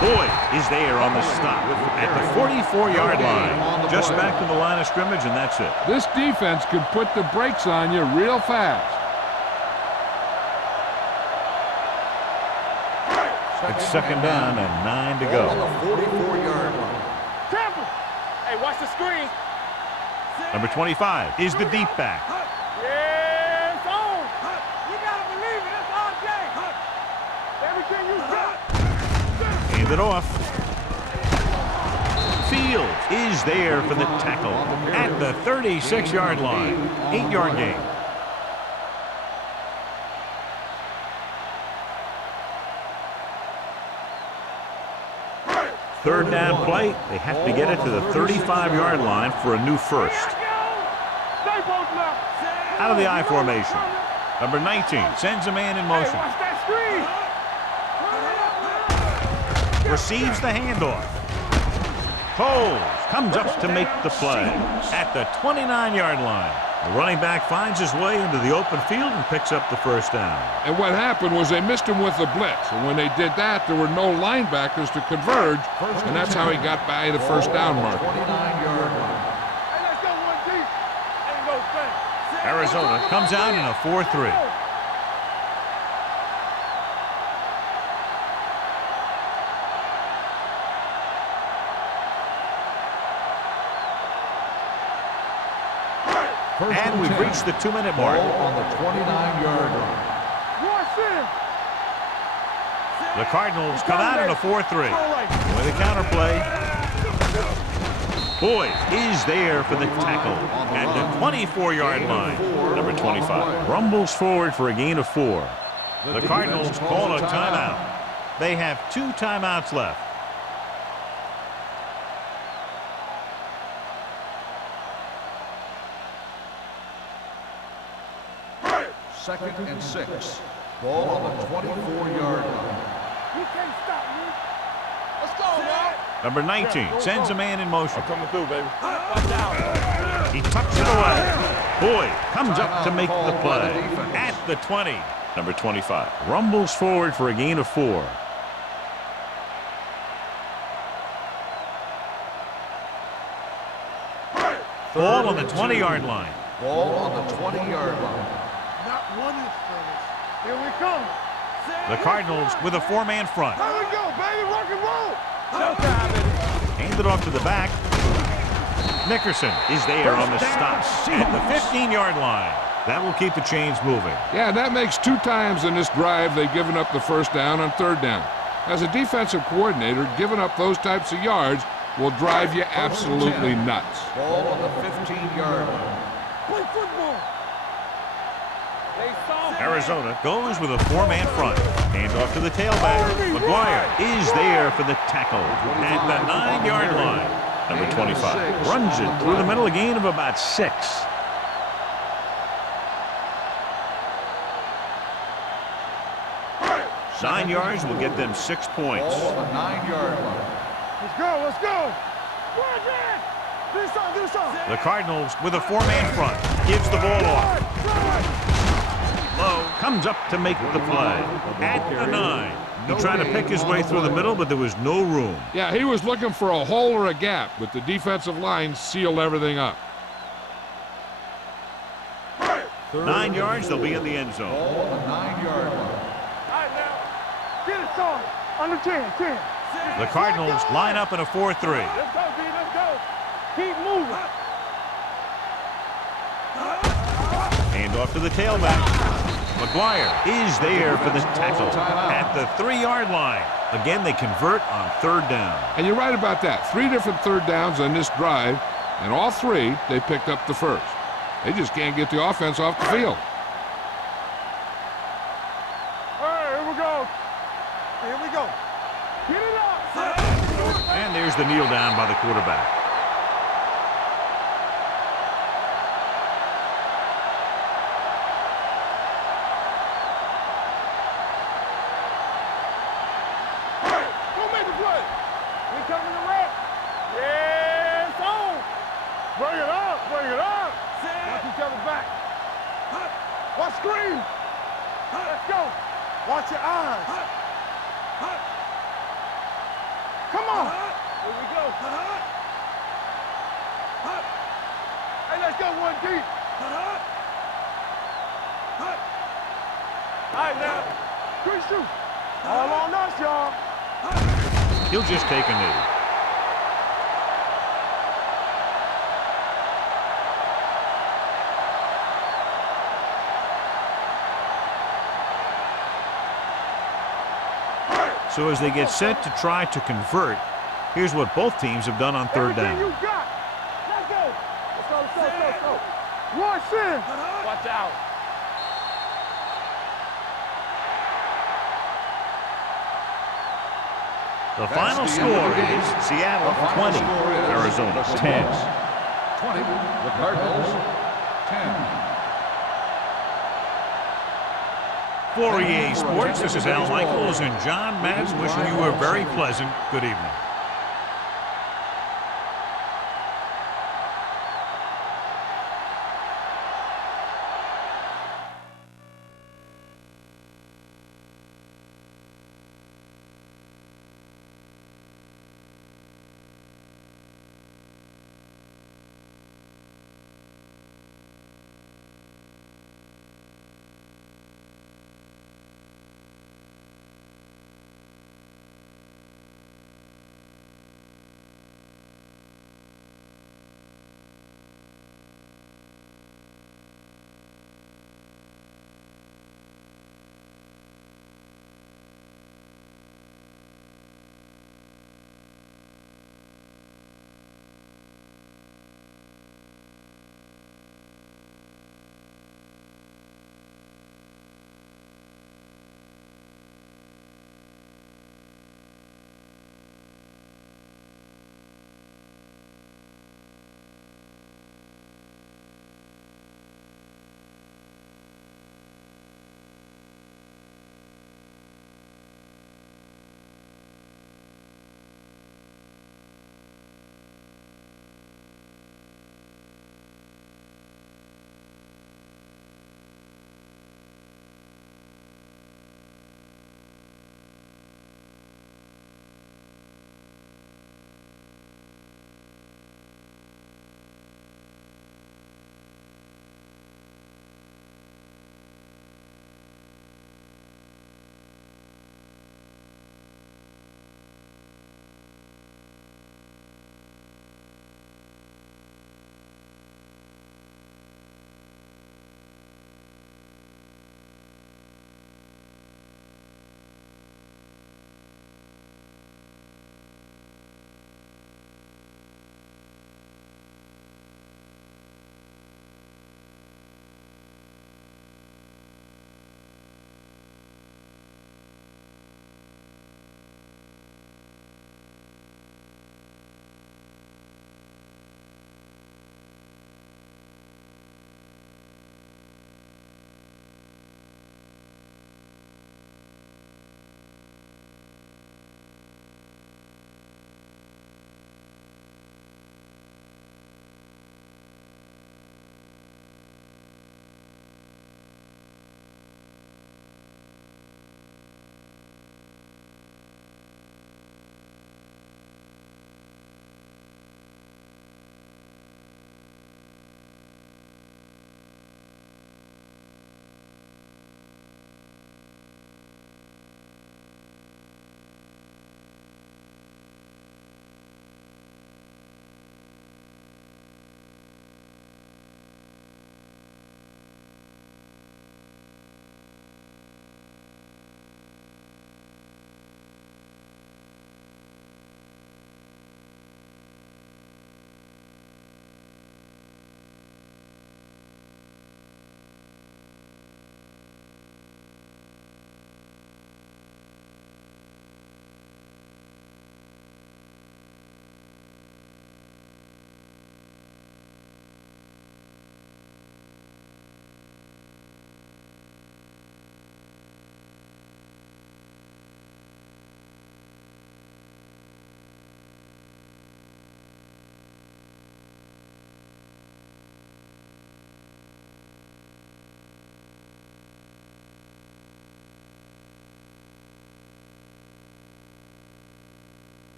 Boyd is there on the stop at the 44-yard line. Just back to the line of scrimmage, and that's it. This defense can put the brakes on you real fast. It's second down and 9 to go. On the 44-yard line. Temple. Hey, watch the screen. Number 25 is the deep back. Yeah, it's on. You gotta believe it. It's RJ. Everything you got. Hand it off. Fields is there for the tackle at the 36-yard line. 8-yard gain. Third down play, they have to get it to the 35-yard line for a new first. They both left. Out of the I formation. Number 19 sends a man in Hey, motion. watch that screen. Receives the handoff. Coles comes up to make the play at the 29-yard line. The running back finds his way into the open field and picks up the first down. And what happened was they missed him with the blitz. And when they did that, there were no linebackers to converge. And that's how he got by the first down marker. 29-yard line. Hey, let's go one deep. Ain't no thing. Arizona comes out in a 4-3. And we've reached the 2-minute mark. Ball on the 29-yard line. Rush in. The Cardinals come out in a 4-3. With a counterplay. Boyd is there for the tackle at the 24-yard line. Number 25 rumbles forward for a gain of 4. The Cardinals call a timeout. They have 2 timeouts left. Second and 6. Ball on the 24-yard line. You can't stop me. Let's go, man. Number 19 sends a man in motion. Coming through, baby. Watch out. He tucks it away. Boyd comes up to make the play at the 20. Number 25 rumbles forward for a gain of 4. Ball on the 20-yard line. Ball on the 20-yard line. Not one is finished. Here we come. The Cardinals with a 4-man front. Here we go, baby. Rock and roll. Showtime, baby. Hand it off to the back. Nickerson is there on the stop at the 15-yard line. That will keep the chains moving. Yeah, that makes 2 times in this drive they've given up the first down on third down. As a defensive coordinator, giving up those types of yards will drive you absolutely nuts. Ball on the 15-yard line. Play football. They saw Arizona goes with a 4-man front. Hand off to the tailback. McGuire is there for the tackle at the 9-yard line. Number 25 runs it through the middle, a gain of about 6. Nine yards will get them 6 points. Ball on the 9-yard line. Let's go, let's go. Run, man. Do something. The Cardinals with a 4-man front. Gives the ball off. Lowe comes up to make the play at the 9. He tried to pick his way through the middle, but there was no room. Yeah, he was looking for a hole or a gap, but the defensive line sealed everything up. 9 yards, they'll be in the end zone. Ball on the 9-yard line. All right, now. Get it started. Under 10. The Cardinals line up in a 4-3. Let's go, B. Let's go. Keep moving. Hand off to the tailback. McGuire is there for the tackle at the 3-yard line. Again, they convert on third down. And you're right about that. 3 different third downs on this drive, and all 3, they picked up the first. They just can't get the offense off the field. All right, here we go. Here we go. Get it up. And there's the kneel down by the quarterback. Go make the play. We coming to wreck. Yeah, it's on. Bring it up. Watch each other back. Watch screen. Let's go. Watch your eyes. Come on. Here we go. Hey, let's go one deep. All right, now. Quick shoot. All on us, y'all. He'll just take a knee. So as they get set to try to convert, here's what both teams have done on third Everything down. you got. Let's go. Let's go. Rush in. Watch out. The final score is Seattle 20, Arizona 10. 20, the Cardinals 10. For EA Sports, this is Al Michaels and John Madden wishing you a very pleasant good evening.